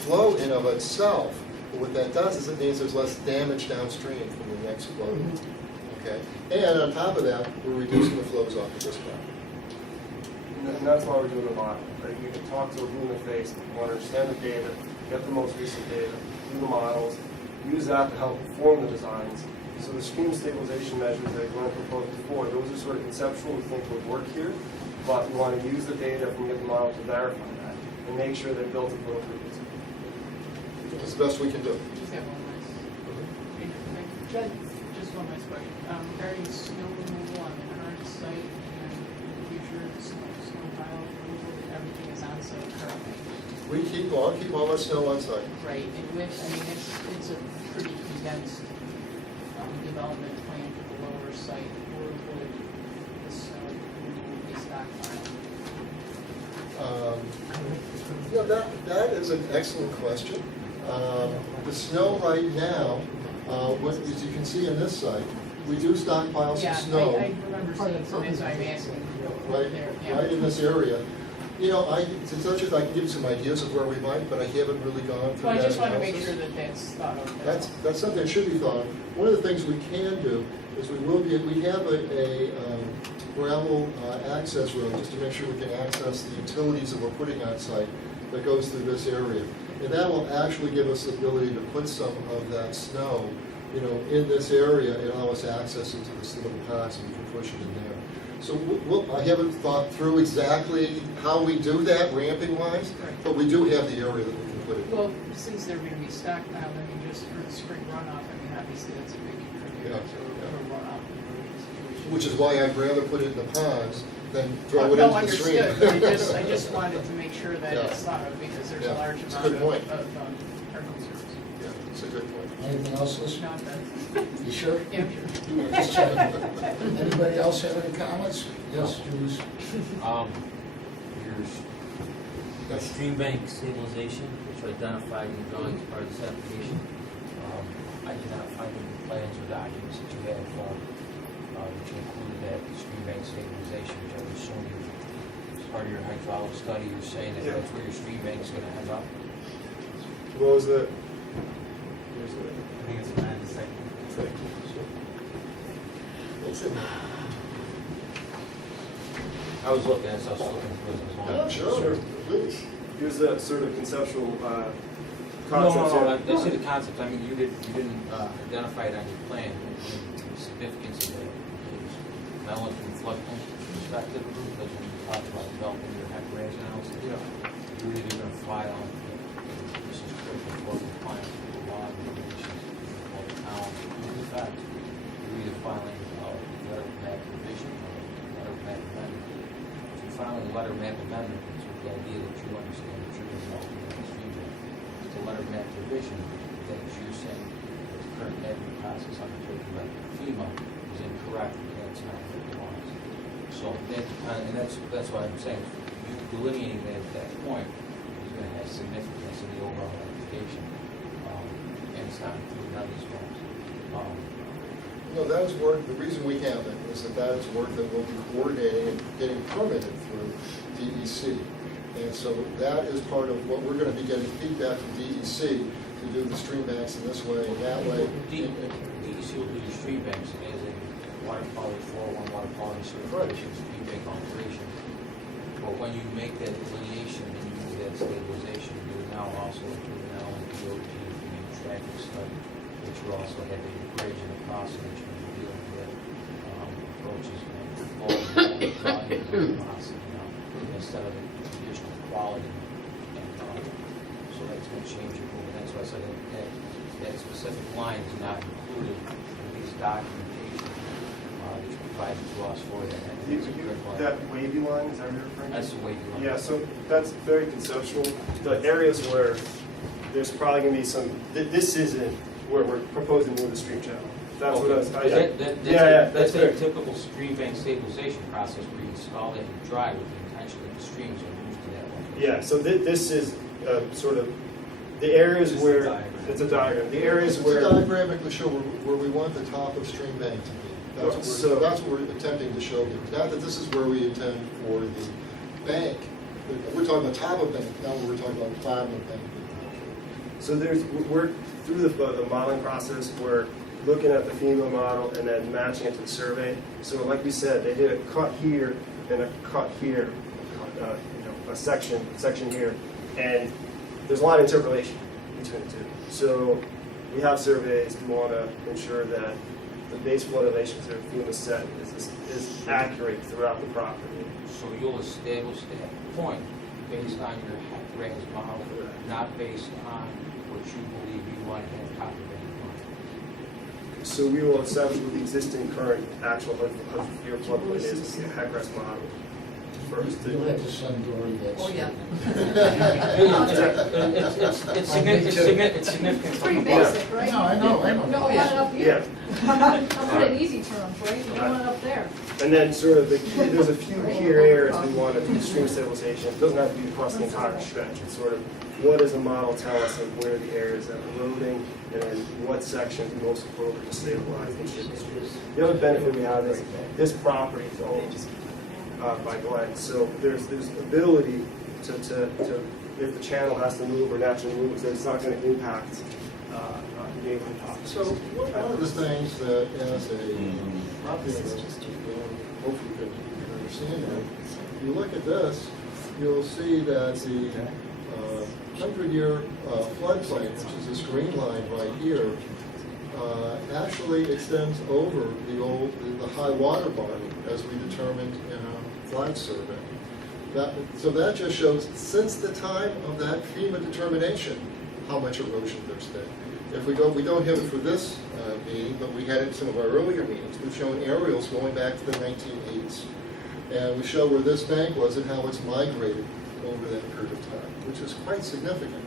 flow in of itself. But what that does is it means there's less damage downstream from the next flow. Okay? And on top of that, we're reducing the flows off of this property. And that's why we're doing the model. Right? You can talk to a who in the face, you want to understand the data, get the most recent data, do the models, use that to help inform the designs. So the stream stabilization measures that Glenn proposed before, those are sort of conceptual, we think would work here, but we want to use the data from the model to verify that and make sure they're built appropriately. It's the best we can do. Just have one last. Good. Just one last question. Regarding snow removal on the current site and in the future, snow pile removal, everything is on site currently. We keep all our snow on site. Right, and with, I mean, it's a pretty condensed development plan for the lower site. Where would the snow removal be stockpiled? That is an excellent question. The snow right now, as you can see in this site, we do stockpile some snow. I remember seeing some, that's why I'm asking. Right, There, yeah. right in this area. You know, to touch it, I can give you some ideas of where we might, but I haven't really gone through Well, that I just want to make analysis. sure that that's thought of. That's something that should be thought of. One of the things we can do is we have a gravel access road just to make sure we can access the utilities that we're putting on site that goes through this area. And that will actually give us the ability to put some of that snow, you know, in this area and allow us access into this little path so we can push it in there. So I haven't thought through exactly how we do that ramping wise, but we do have the area that we can put it in. Well, since they're going to be stockpiled, I mean, just for the spring runoff, I mean, obviously that's a big contributor to runoff situation. Which is why I'd rather put it in the ponds than throw it No, into the stream. understood. I just wanted to make sure that it's thought of because there's a Yeah, large it's a amount good point. of our concerns. Yeah, it's a good point. Anything else, Liz? Not that, You sure? yeah, sure. Just checking. Anybody else have any comments? Yes, Julius? Here's the stream bank stabilization, which are identified in the drawings as part of this application. I did not find any plans or documents that you have, which included that stream bank stabilization, which I would assume you, as part of your hydraulic study, you're saying that that's where your stream bank is gonna end up? What was that? I think it's planned to say. I was looking at this, I was looking through it as well. Sure, please. Here's the sort of conceptual No, concepts. I see the concept, I mean, you didn't identify it on your plan, the significance of it. Not only from a floodplain perspective, but when you talk about developing your HEC analysis, you're either gonna file, this is critical for compliance with the law and regulations of the town, in fact, you're either filing a letter of map revision or a letter of map amendment. If you're filing a letter of map amendment, it's with the idea that you understand that you're developing a stream bank. The letter of map revision, that you're saying that the current mapping process undertaken by FEMA is incorrect, and that's not what it wants. So that, and that's why I'm saying, you delineating that at that point is going to have significance in the overall application, and it's not included on these forms. No, that is work, the reason we have it is that is work that we'll be coordinating and getting permitted through DEC. And so that is part of what we're going to be getting feedback from DEC to do the stream banks in this way and that way. DEC will do the stream banks as a water quality 401 water quality certification, stream bank operation. But when you make that delineation and you do that stabilization, you're now also including not only DOT, the traffic study, but you also have the bridge and the crossing that you're dealing with, approaches and volume instead of the traditional quality. So that's going to change your move, and that's why I said that specific line is not included in these documentation that you provided to us for that. I think it's a good one. That wavy line, is that what you're referring to? That's the wavy line. Yeah, so that's very conceptual. The areas where there's probably going to be some, this isn't where we're proposing to move the stream channel. That's what I was, that's a typical stream bank stabilization process where you install it in dry with the intention that the streams are moved to that location. Yeah, so this is sort of the areas where, it's a diagram, the areas where. It's a diagram to show where we want the top of stream bank to be. That's what we're attempting to show here. Not that this is where we intend for the bank we're talking about top of bank, now we're talking about bottom of bank. So we're through the modeling process, we're looking at the FEMA model and then matching it to the survey. So like we said, they did a cut here and a cut here, a section here, and there's a lot of interpolation between the two. So we have surveys, we want to ensure that the base flood elevations that FEMA set is accurate throughout the property. So you'll establish that point based on your HEC-RAS model, not based on what you believe you want to have top of that. So we will establish what the existing current actual 100-year floodplain is, the HEC-RAS model first. You'll have to send Dory that. Oh, yeah. It's significant. It's pretty basic, right? No, I know. You don't want it up Yeah. here. I'll put it in easy terms, right? You don't want it up there. And then sort of there's a few key areas we want to do stream stabilization. It doesn't have to be across the entire stretch. It's sort of what does the model tell us of where the areas that are eroding and then what sections are most appropriate to stabilize and shift the streams. The other benefit we have is this property is owned by Glenn. So there's ability to if the channel has to move or naturally moves, that it's not going to impact neighboring properties. So one of the things that as a property owner, hopefully you can understand that, you look at this, you'll see that the 100-year floodplain, which is this green line right here, actually extends over the high water mark as we determined in our flag survey. So that just shows since the time of that FEMA determination how much erosion there's been. If we don't have it for this meeting, but we had it in some of our earlier meetings. We've shown aerials going back to the 1980s, and we show where this bank was and how it's migrated over that period of time, which is quite significant.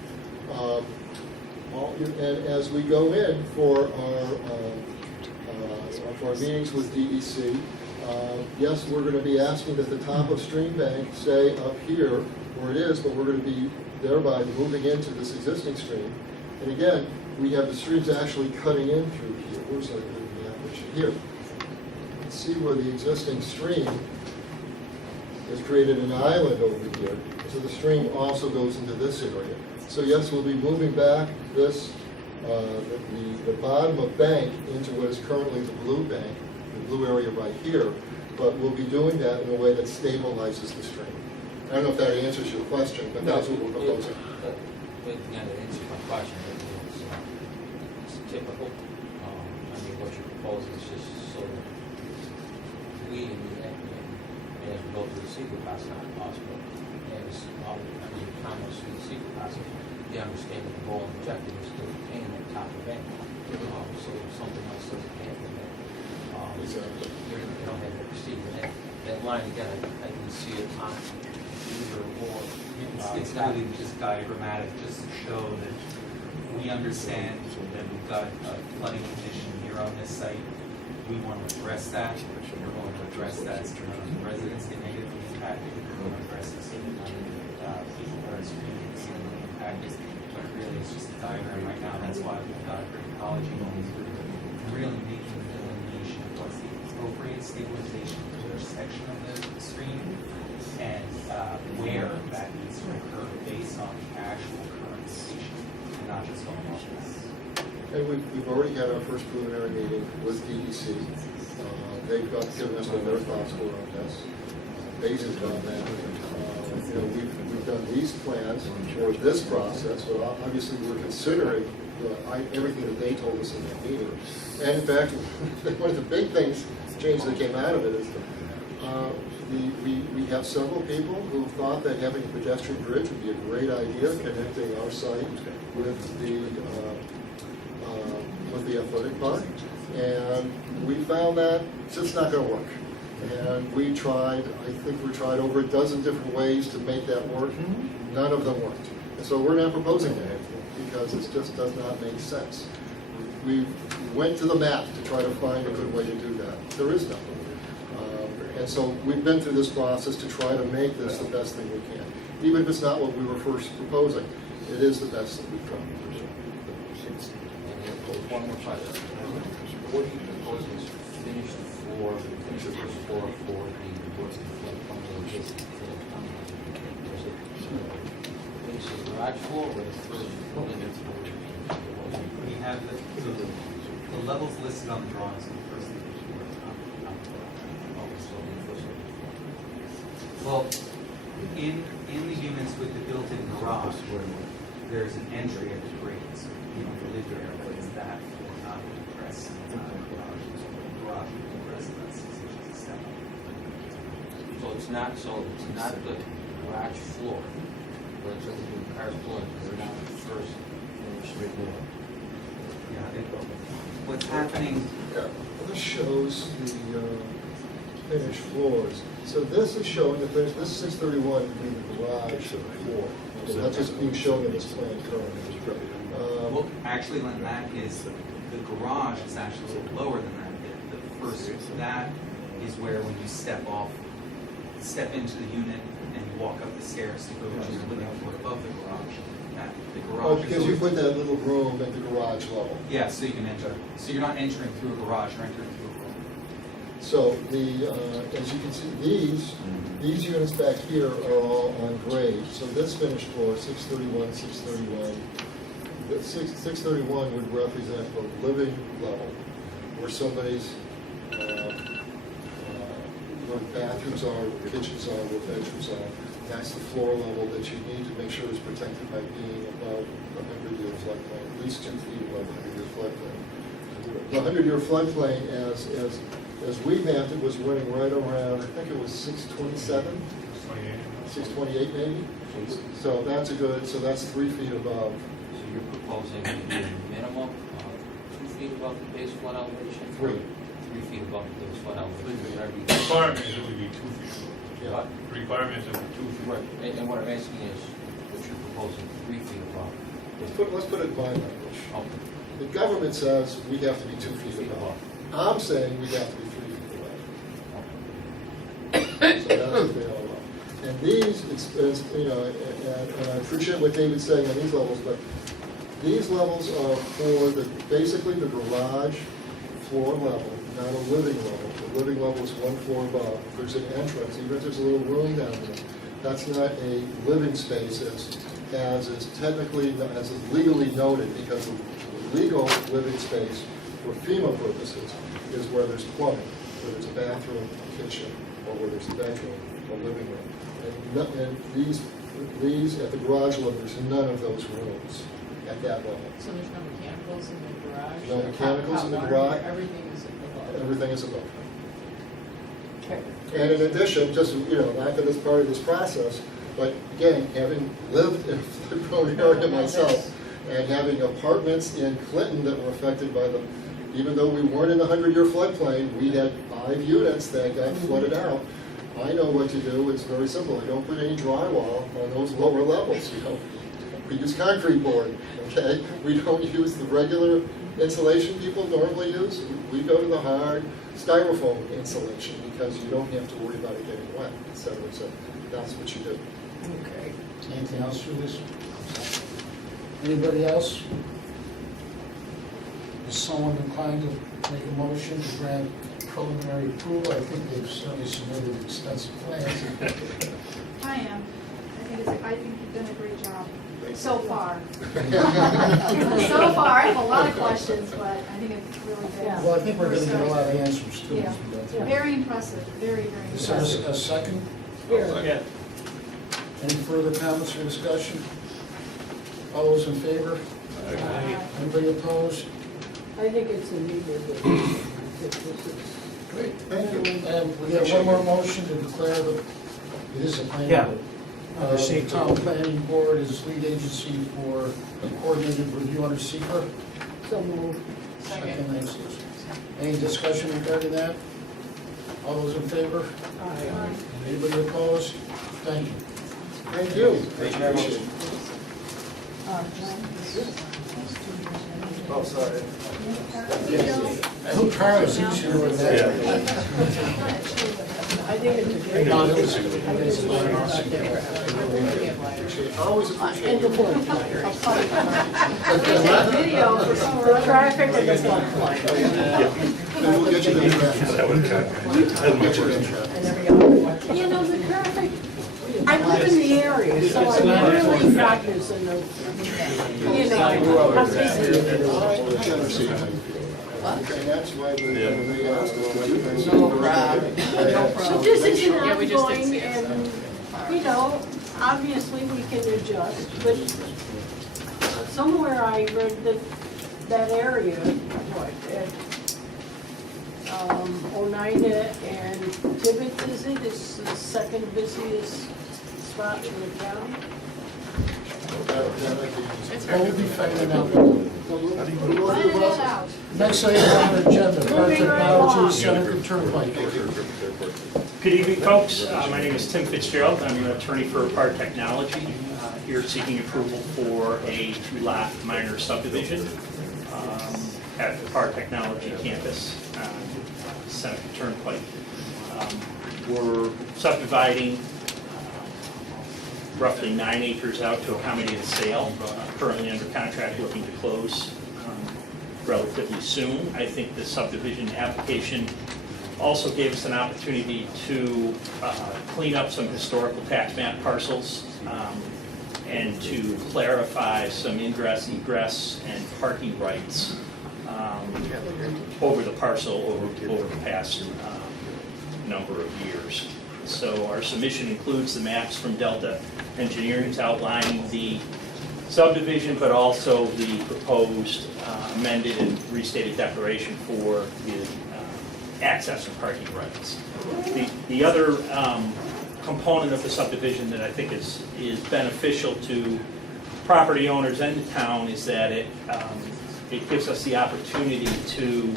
And as we go in for our meetings with DEC, yes, we're going to be asking that the top of stream bank stay up here where it is, but we're going to be thereby moving into this existing stream. And again, we have the streams actually cutting in through here. Where's the average? Here. You can see where the existing stream has created an island over here. So the stream also goes into this area. So yes, we'll be moving back this, the bottom of bank into what is currently the blue bank, the blue area right here, but we'll be doing that in a way that stabilizes the stream. I don't know if that answers your question, but that's what we're proposing. Again, it answers my question. It's typical. I mean, what you're proposing is just so that we, as we go through the secret process, not us, but as comments through the secret process, they understand that the goal and objective is to obtain that top of bank. So if something else doesn't happen, Exactly. you don't have to proceed with that line again. I didn't see it on either or. It's really just diagrammatic, just to show that we understand that we've got a flooding condition here on this site. We want to address that. We're going to address that so none of the residents get negatively impacted. We're going to address this so that none of the people that are experiencing impacted. But really, it's just a diagram right now. That's why we've got ecology going through really making the delineation of what's the appropriate stabilization for which section of the stream and where that needs to occur based on the actual current station and not just going off that. And we've already had our first preliminary meeting with DEC. They've given us what their thoughts were on this. Based on that, we've done these plans for this process, but obviously we're considering everything that they told us in that meeting. And in fact, one of the big things, change that came out of it is we have several people who thought that having a pedestrian bridge would be a great idea, connecting our site with the athletic park. And we found that it's just not going to work. And we tried, I think we tried over a dozen different ways to make that work. None of them worked. And so we're not proposing that because it just does not make sense. We went to the map to try to find a good way to do that. There is nothing. And so we've been through this process to try to make this the best thing we can. Even if it's not what we were first proposing, it is the best that we've done. One more question. What do you propose is finish the floor, finish the first floor for the working floodplain location for the townhouse? Or is it garage floor or the first building that's We have the levels listed on the drawings on the first floor. Well, in the units with the built-in garage, where there's an entry at the grade, so you don't live there, but it's that floor, not the press, not the garage. The garage with the press, that's 6 inches a step up. So it's not the garage floor, but it's only the cars floor, they're not the first straight floor. Yeah, what's happening, Yeah, this shows the finished floors. So this is showing the finished, this 631 would be the garage floor. That's just being shown in this plan currently. well, actually, when that is, the garage is actually a little lower than that. The first, that is where when you step into the unit and you walk up the stairs to go to your living floor above the garage. That the garage. Oh, is because you always- put that little room at the garage level. Yeah, so you can enter. So you're not entering through a garage, you're entering through a room. So the, as you can see, these units back here are all on grade. So this finished floor, 631, 631, the 631 would represent the living level, where somebody's, where bathrooms are, where kitchens are, where bedrooms are. That's the floor level that you need to make sure is protected by being above the 100-year floodplain, at least 2 feet above the 100-year floodplain. The 100-year floodplain, as we mapped it, was running right around, I think it was 627, 628 maybe. So that's a good, so that's 3 feet above. So you're proposing maybe a minimum of 2 feet above the base flood elevation? 3. 3 feet above the base flood elevation. The requirement is it would be 2 feet. Yeah. The requirement is 2 feet. Right, and what I'm asking is, what you're proposing 3 feet above? Let's put it in my language. Okay. The government says we have to be 2 feet above. I'm saying we have to be 3 feet away. So that's what they all are. And these, it's, you know, and I appreciate what David's saying on these levels, but these levels are for basically the garage floor level, not a living level. The living level is 1 floor above. If there's an entrance, even if there's a little room down there, that's not a living space as is technically, as is legally noted, because the legal living space for FEMA purposes is where there's plumbing, where there's a bathroom, a kitchen, or where there's a bedroom, or living room. And these at the garage level, there's none of those rooms at that level. So there's no mechanicals in the garage? No mechanicals in the Hot garage. water, everything is above? Everything is above. Okay. And in addition, just, you know, not that it's part of this process, but again, having lived in a flood-prone area myself, and having apartments in Clinton that were affected by the, even though we weren't in the 100-year floodplain, we had 5 units that got flooded out. I know what to do. It's very simple. I don't put any drywall on those lower levels. You know, we use concrete board. Okay, we don't use the regular insulation people normally use. We go to the hard styrofoam insulation because you don't have to worry about it getting wet, etc. So that's what you do. Okay. Anything else for this? Anybody else? Is someone inclined to make a motion to grant preliminary approval? I think they've certainly submitted extensive plans. I am. I think you've done a great job so far. So far, I have a lot of questions, but I think it's really good. Well, I think we're going to get a lot of answers too. Yeah. as we go through. Very impressive, very, very Is there impressive. a second? Here. Any further comments or discussion? All those in favor? Anybody opposed? I think it's a needed, this is. Great. Thank you. And we have one more motion to declare that it is a planning Yeah. board. Under The secret. town planning board is lead agency for a coordinated review under secret. So moved. Second. Thanks. Any discussion regarding that? All those in favor? Aye. Anybody opposed? Thank you. Thank you. Thank you very much. Oh, sorry. I hope Carl is easier with that. I think it's a great. No, it was- Always appreciate And the it. board. Video for some The traffic and the floodplain. And we'll get you the draft. And every other one. You know, the traffic, I live in the area, so I'm really cognizant of, you know, how busy it is. And that's why they asked us to do this. No problem. No problem. So this is an Yeah, we just didn't ongoing, see it, so. and, you know, obviously we can adjust, but somewhere I read that area, what, at Oneida and Tibbetts, is it? It's the second busiest spot in the county. We'll be finding out. Next item on the agenda, Park Technology, Seneca Turnpike. Good evening, folks. My name is Tim Fitzgerald. I'm an attorney for Park Technology, here seeking approval for a 2-lot minor subdivision at the Park Technology campus on Seneca Turnpike. We're subdividing roughly 9 acres out to accommodate a sale. Currently under contract, looking to close relatively soon. I think the subdivision application also gave us an opportunity to clean up some historical tax map parcels and to clarify some ingress, egress, and parking rights over the parcel over the past number of years. So our submission includes the maps from Delta Engineering outlining the subdivision, but also the proposed amended and restated declaration for the access and parking rights. The other component of the subdivision that I think is beneficial to property owners and the town is that it gives us the opportunity to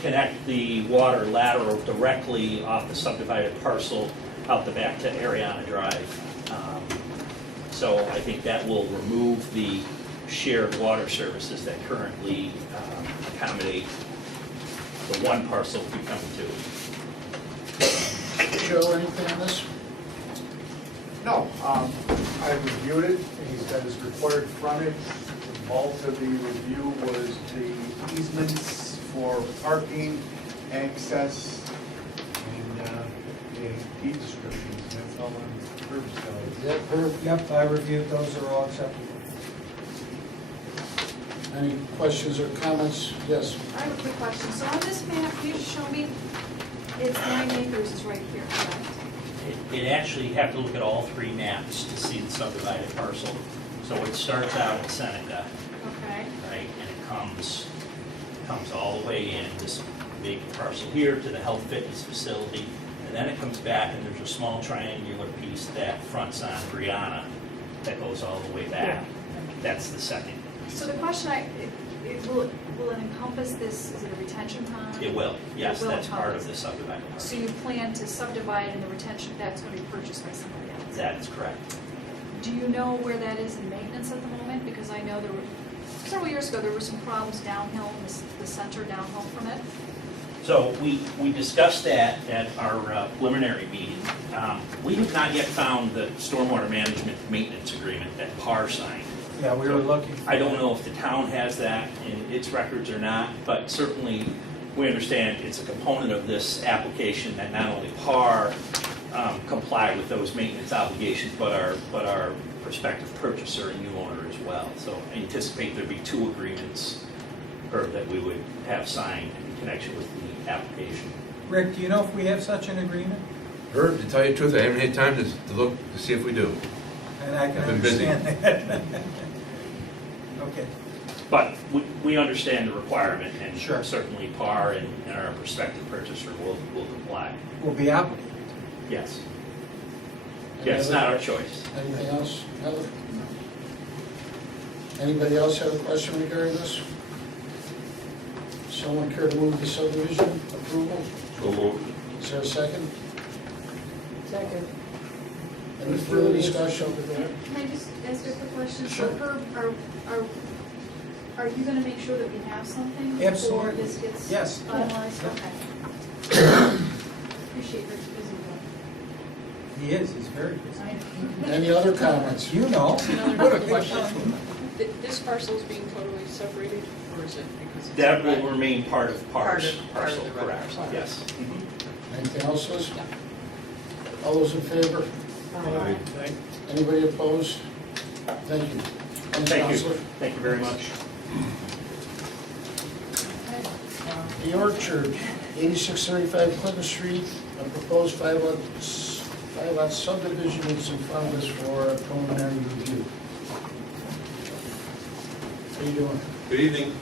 connect the water lateral directly off the subdivided parcel out the back to Ariana Drive. So I think that will remove the shared water services that currently accommodate the one parcel we come to. Joe, anything on this? No, I reviewed it, he's got his required frontage. The bulk of the review was the easements for parking, access, and the deed descriptions. That's all on Herb's side. Yep, I reviewed, those are all acceptable. Any questions or comments? Yes. I have a quick question. So on this map, can you just show me, it's 9 acres is right here, correct? It actually, you have to look at all 3 maps to see the subdivided parcel. So it starts out in Seneca, Okay. right, and it comes all the way in, this big parcel here to the health fitness facility, and then it comes back and there's a small triangular piece that fronts on Brianna that goes all the way back. That's the second. So the question will it encompass this, is it a retention pond? It will, yes, It will that's part of encompass. the subdivided So parcel. you plan to subdivide and the retention, that's going to be purchased by somebody else? That is correct. Do you know where that is in maintenance at the moment? Because I know several years ago, there were some problems downhill, in the center downhill from it. So we discussed that at our preliminary meeting. We have not yet found the stormwater management maintenance agreement that PAR signed. Yeah, we were looking. I don't know if the town has that in its records or not, but certainly we understand it's a component of this application that not only PAR comply with those maintenance obligations, but our prospective purchaser and new owner as well. So I anticipate there'd be 2 agreements that we would have signed in connection with the application. Rick, do you know if we have such an agreement? Herb, to tell you the truth, I haven't had time to look to see if we do. And I can I've been busy. understand that. Okay. But we understand the requirement, and Sure. certainly PAR and our prospective purchaser will comply. We'll be obligated. Yes. Any Yeah, it's other- not our choice. Anything else? Heather? Anybody else have a question regarding this? Someone care to move the subdivision approval? Is there a second? Second. Any further discussion? Can I just ask a quick question? Sure. So Herb, are you going to make sure that we have something? Absolutely. Before this gets Yes. finalized? Yeah. Okay. Appreciate Rick's busy though. He is, he's very busy. I know. Any other comments? You know. Another quick question. This parcel is being totally separated, or is it because it's? That will remain part of PAR's Part of parcel, the correct? record. Yes. Anything else, Liz? All those in favor? Aye. Anybody opposed? Thank you. Thank you. Counselor. Thank you very much. The Orchard, 8635 Clinton Street, a proposed five-lot subdivision is in front of us for a preliminary review. How you doing? Good evening.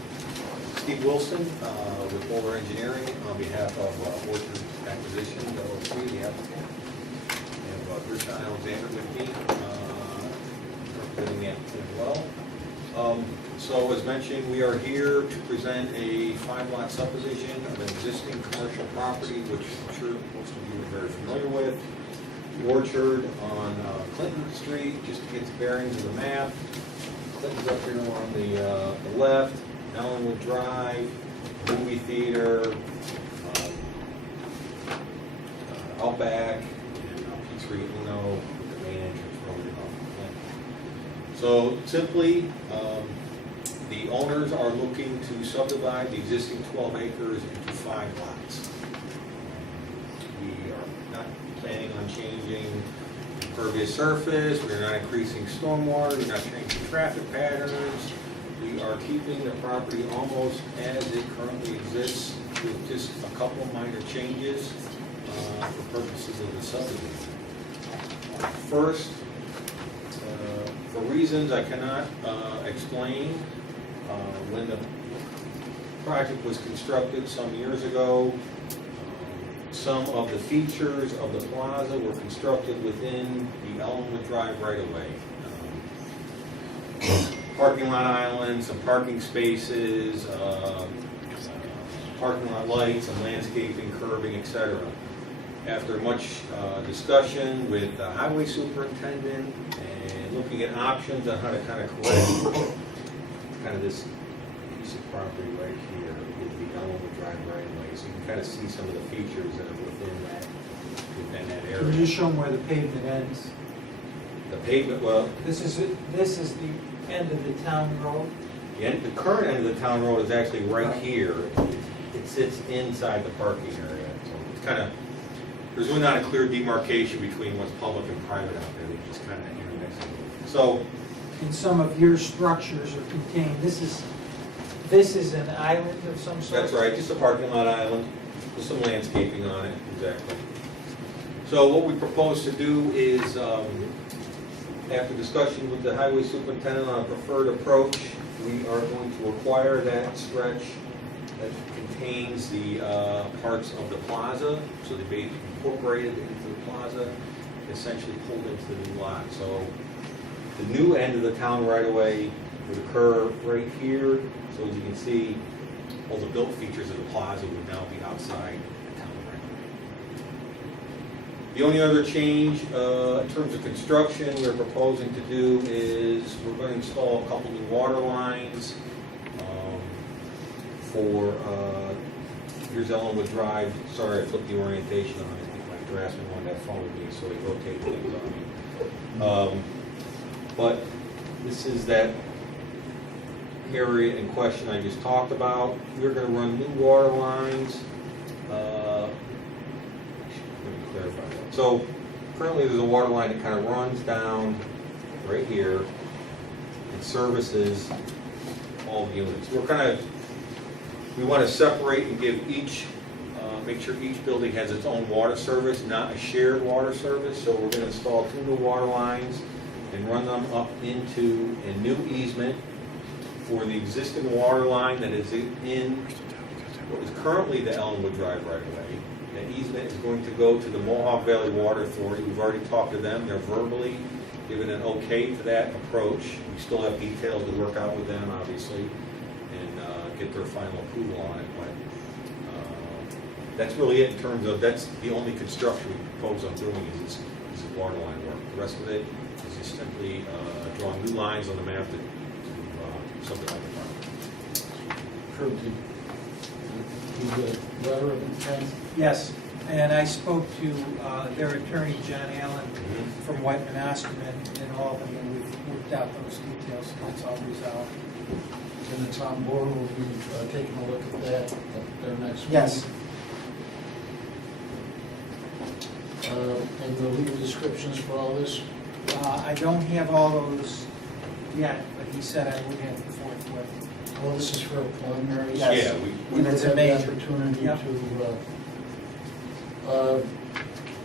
Steve Wilson with Boulder Engineering on behalf of Orchard Acquisition, LLC, the applicant. And Bruce Alexander with me, representing the applicant as well. So as mentioned, we are here to present a five-lot subdivision of an existing commercial property, which I'm sure most of you are very familiar with. The Orchard on Clinton Street, just to get the bearings of the map. Clinton's up here on the left, Ellenwood Drive, movie theater, Outback, and P3 Uno, the main entrance road off of Clinton. So simply, the owners are looking to subdivide the existing 12 acres into 5 lots. We are not planning on changing impervious surface, we're not increasing stormwater, we're not changing traffic patterns. We are keeping the property almost as it currently exists with just a couple minor changes for purposes of the subdivision. First, for reasons I cannot explain, when the project was constructed some years ago, some of the features of the plaza were constructed within the Ellenwood Drive right-of-way. Parking lot islands, some parking spaces, parking lot lights, and landscaping, curbing, etc. After much discussion with the highway superintendent and looking at options on how to kind of correct kind of this piece of property right here is the Ellenwood Drive right-of-way. So you can kind of see some of the features that are within that area. Can you just show them where the pavement ends? The pavement, well, This is the end of the town road. the current end of the town road is actually right here. It sits inside the parking area. So it's kind of, there's really not a clear demarcation between what's public and private out there. They just kind of intermix it. So, And some of your structures are contained, this is an island of some sort? that's right, just a parking lot island with some landscaping on it, exactly. So what we propose to do is, after discussion with the highway superintendent on a preferred approach, we are going to acquire that stretch that contains the parts of the plaza, so they be incorporated into the plaza, essentially pulled into the new lot. So the new end of the town right-of-way would occur right here. So as you can see, all the built features of the plaza would now be outside the town right-of-way. The only other change in terms of construction we're proposing to do is we're going to install a couple new water lines for, here's Ellenwood Drive. Sorry, I flipped the orientation on it. I think my draftsman wanted that phone with me, so he rotated things on me. But this is that area in question I just talked about. We're going to run new water lines. Let me clarify that. So currently there's a water line that kind of runs down right here and services all the units. We want to separate and give each, make sure each building has its own water service, not a shared water service. So we're going to install 2 new water lines and run them up into a new easement for the existing water line that is in what is currently the Ellenwood Drive right-of-way. That easement is going to go to the Mohawk Valley Water Authority. We've already talked to them. They're verbally given an okay to that approach. We still have details to work out with them, obviously, and get their final approval on it. But that's really it in terms of, that's the only construction we propose on doing is this water line work. The rest of it is just simply drawing new lines on the map to something like the property. Approved the letter of intent. Yes, and I spoke to their attorney, John Allen, from Whiteman Osterman in Albany, and we've worked out those details, so that's all resolved. And the town board will be taking a look at that at their next meeting. Yes. and the legal descriptions for all this? I don't have all those yet, but he said I would have them forthwith. Well, this is for a preliminary. Yes. Yeah, We And would it's a have the major. opportunity Yep. to,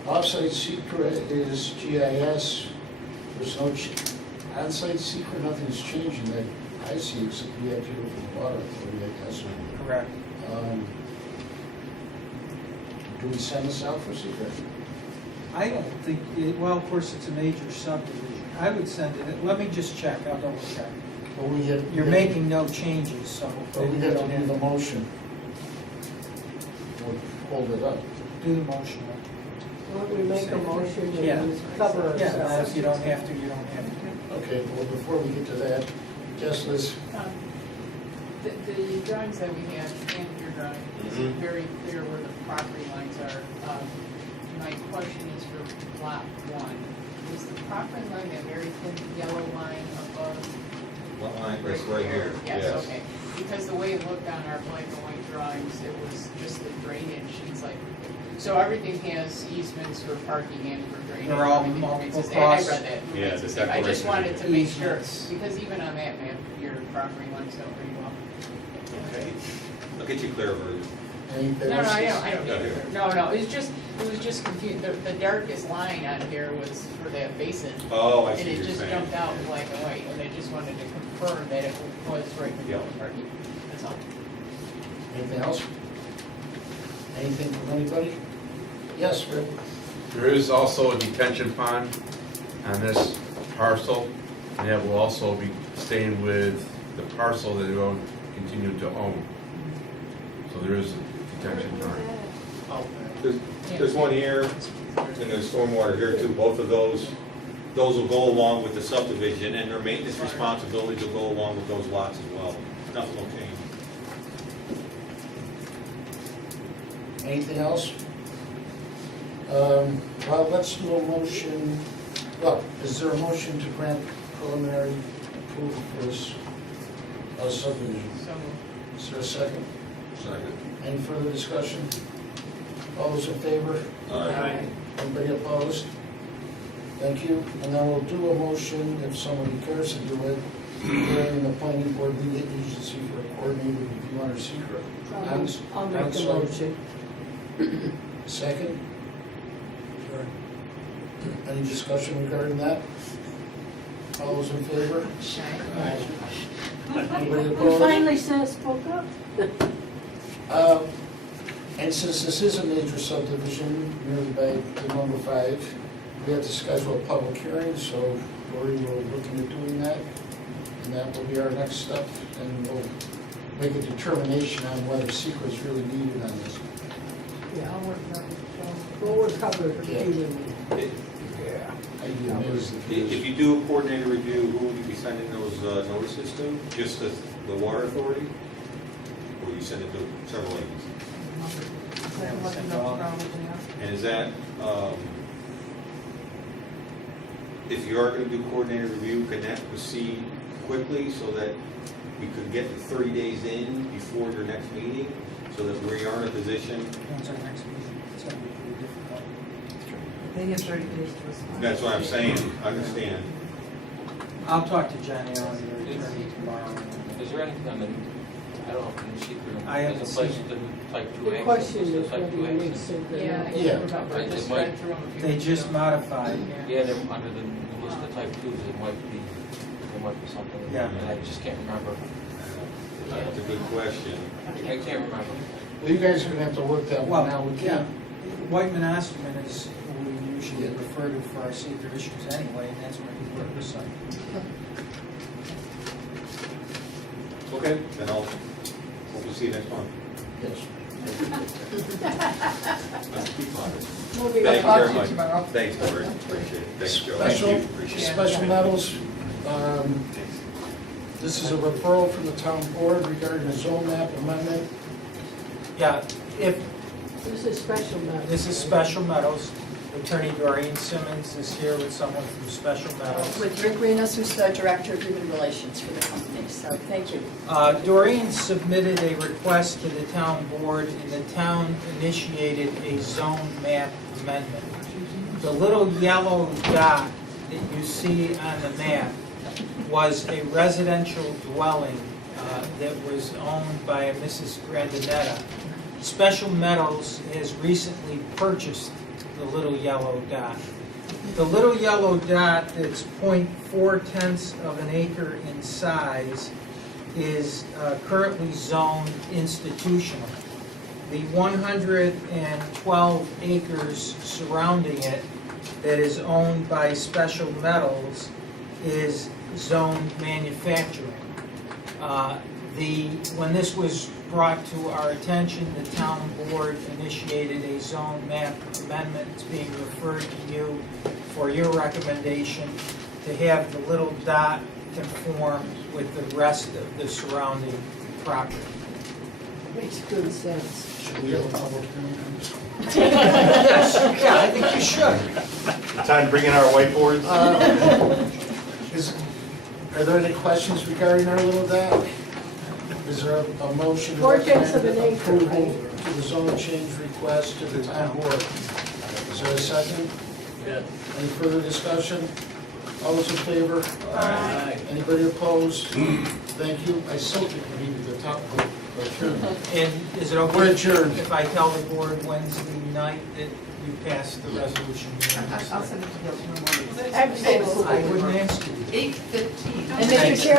off-site secret is GIS. There's no, on-site secret, nothing's changing that I see except we have to do it for the water authority, I guess. Correct. Do we send this out for secret? I don't think, well, of course, it's a major subdivision. I would send it, let me just check, I'll double check. But we have. You're making no changes, so. But we have to do the motion. We'll hold it up. Do the motion. Why don't we make a motion Yeah. and cover Yeah, ourselves? if you don't have to, you don't have to. Okay, well, before we get to that, yes, Liz? The drawings that we have, and your drawing, is very clear where the property lines are. My question is for lot 1. Is the property line that very thin yellow line above? What line, that's right here, Yes, yes. okay. Because the way it looked on our black and white drawings, it was just the drainage. It's like, so everything has easements for parking and for drainage. They're all Everything multiple remains the same. I cross- read that. Yeah, Remains the the same. I just declaration. wanted to make sure, Easements. because even on that map, your property lines don't pretty well. Okay. I'll get you clear version. Anything No, else? I don't Yeah, need it. No, it was just confused. The darkest line on here was for that basin. Oh, I And see what it you're just saying. jumped out in black and white, and I just wanted to confirm that it was right in the Yeah. parking. That's all. Anything else? Anything from anybody? Yes, Rick? There is also a detention pond on this parcel, and that will also be staying with the parcel that they will continue to own. So there is a detention pond. There's one here, and there's stormwater here too, both of those will go along with the subdivision, and their maintenance responsibilities will go along with those lots as well. Nothing will change. Anything else? Well, let's do a motion. Well, is there a motion to grant preliminary approval for this subdivision? So Is there a second? Second. Any further discussion? All those in favor? Aye. Anybody opposed? Thank you. And then we'll do a motion, if somebody cares to do it, during the planning board lead agency for a coordinated review under secret. I'll make the motion. Second? Any discussion regarding that? All those in favor? Anybody We opposed? finally spoke up. And since this is a major subdivision, nearly by the number 5, we have to schedule a public hearing, so Lori will look into doing that. And that will be our next step, and we'll make a determination on whether secret is really needed on this. Yeah, I'll work on it. Well, we're covered repeatedly. Yeah. I'd be amazed if it If is. you do a coordinated review, who would you be sending those notices to? Just the water authority? Or you send it to several agencies? And is that, if you are going to do coordinated review, can that proceed quickly so that we could get the 30 days in before your next meeting? So that we are in a position, When's our next meeting? It's gonna be pretty difficult. They have 30 days to respond. that's what I'm saying, understand. I'll talk to John Allen, your attorney, tomorrow. Is there anything on the, I don't know, if the secret, I haven't there's a place seen to do type 2 The access, question what's the is type whether 2 you make access? secret. Yeah, I Yeah. remember. I Right, just it might- read through them a few They weeks just ago. modified. Yeah, they're under the list of type 2s, there might be something, Yeah. and I just can't remember. That's a good question. I can't remember. Well, you guys are gonna have to work that one out. We Yeah, can't. Whiteman Osterman is who we usually refer to for our secret issues anyway, and that's where he worked with some. Okay, then I'll, hope to see you next month. Yes. Let's keep on it. Moving Thank you on. very much. Thanks, Lori. Appreciate it. Thanks, Joe. Special, Appreciate it. special metals. This is a referral from the town board regarding a zone map amendment. Yeah, if, This is special metals. this is Special Metals, Attorney Doreen Simmons is here with someone from Special Metals. With Rick Renos, who's the Director of Human Relations for the company, so thank you. Doreen submitted a request to the town board, and the town initiated a zone map amendment. The little yellow dot that you see on the map was a residential dwelling that was owned by a Mrs. Grandinetta. Special Metals has recently purchased the little yellow dot. The little yellow dot that's 0.4 of an acre in size is currently zoned institutional. The 112 acres surrounding it that is owned by Special Metals is zoned manufacturing. When this was brought to our attention, the town board initiated a zone map amendment. It's being referred to you for your recommendation to have the little dot conform with the rest of the surrounding property. Makes good sense. Should we have a public hearing on this? Yes, yeah, I think you should. Time to bring in our whiteboards. Are there any questions regarding our little dot? Is there a motion to 4/10 of an recommend acre, approval right? to the zone change request to the town board? Is there a second? Yes. Any further discussion? All those in favor? Aye. Anybody opposed? Thank you. I still think we need the top vote. And is it okay We're adjourned. if I tell the board Wednesday night that you passed the resolution? I'll send it to you tomorrow morning. Excellent. I wouldn't ask you. 8:15. And then you share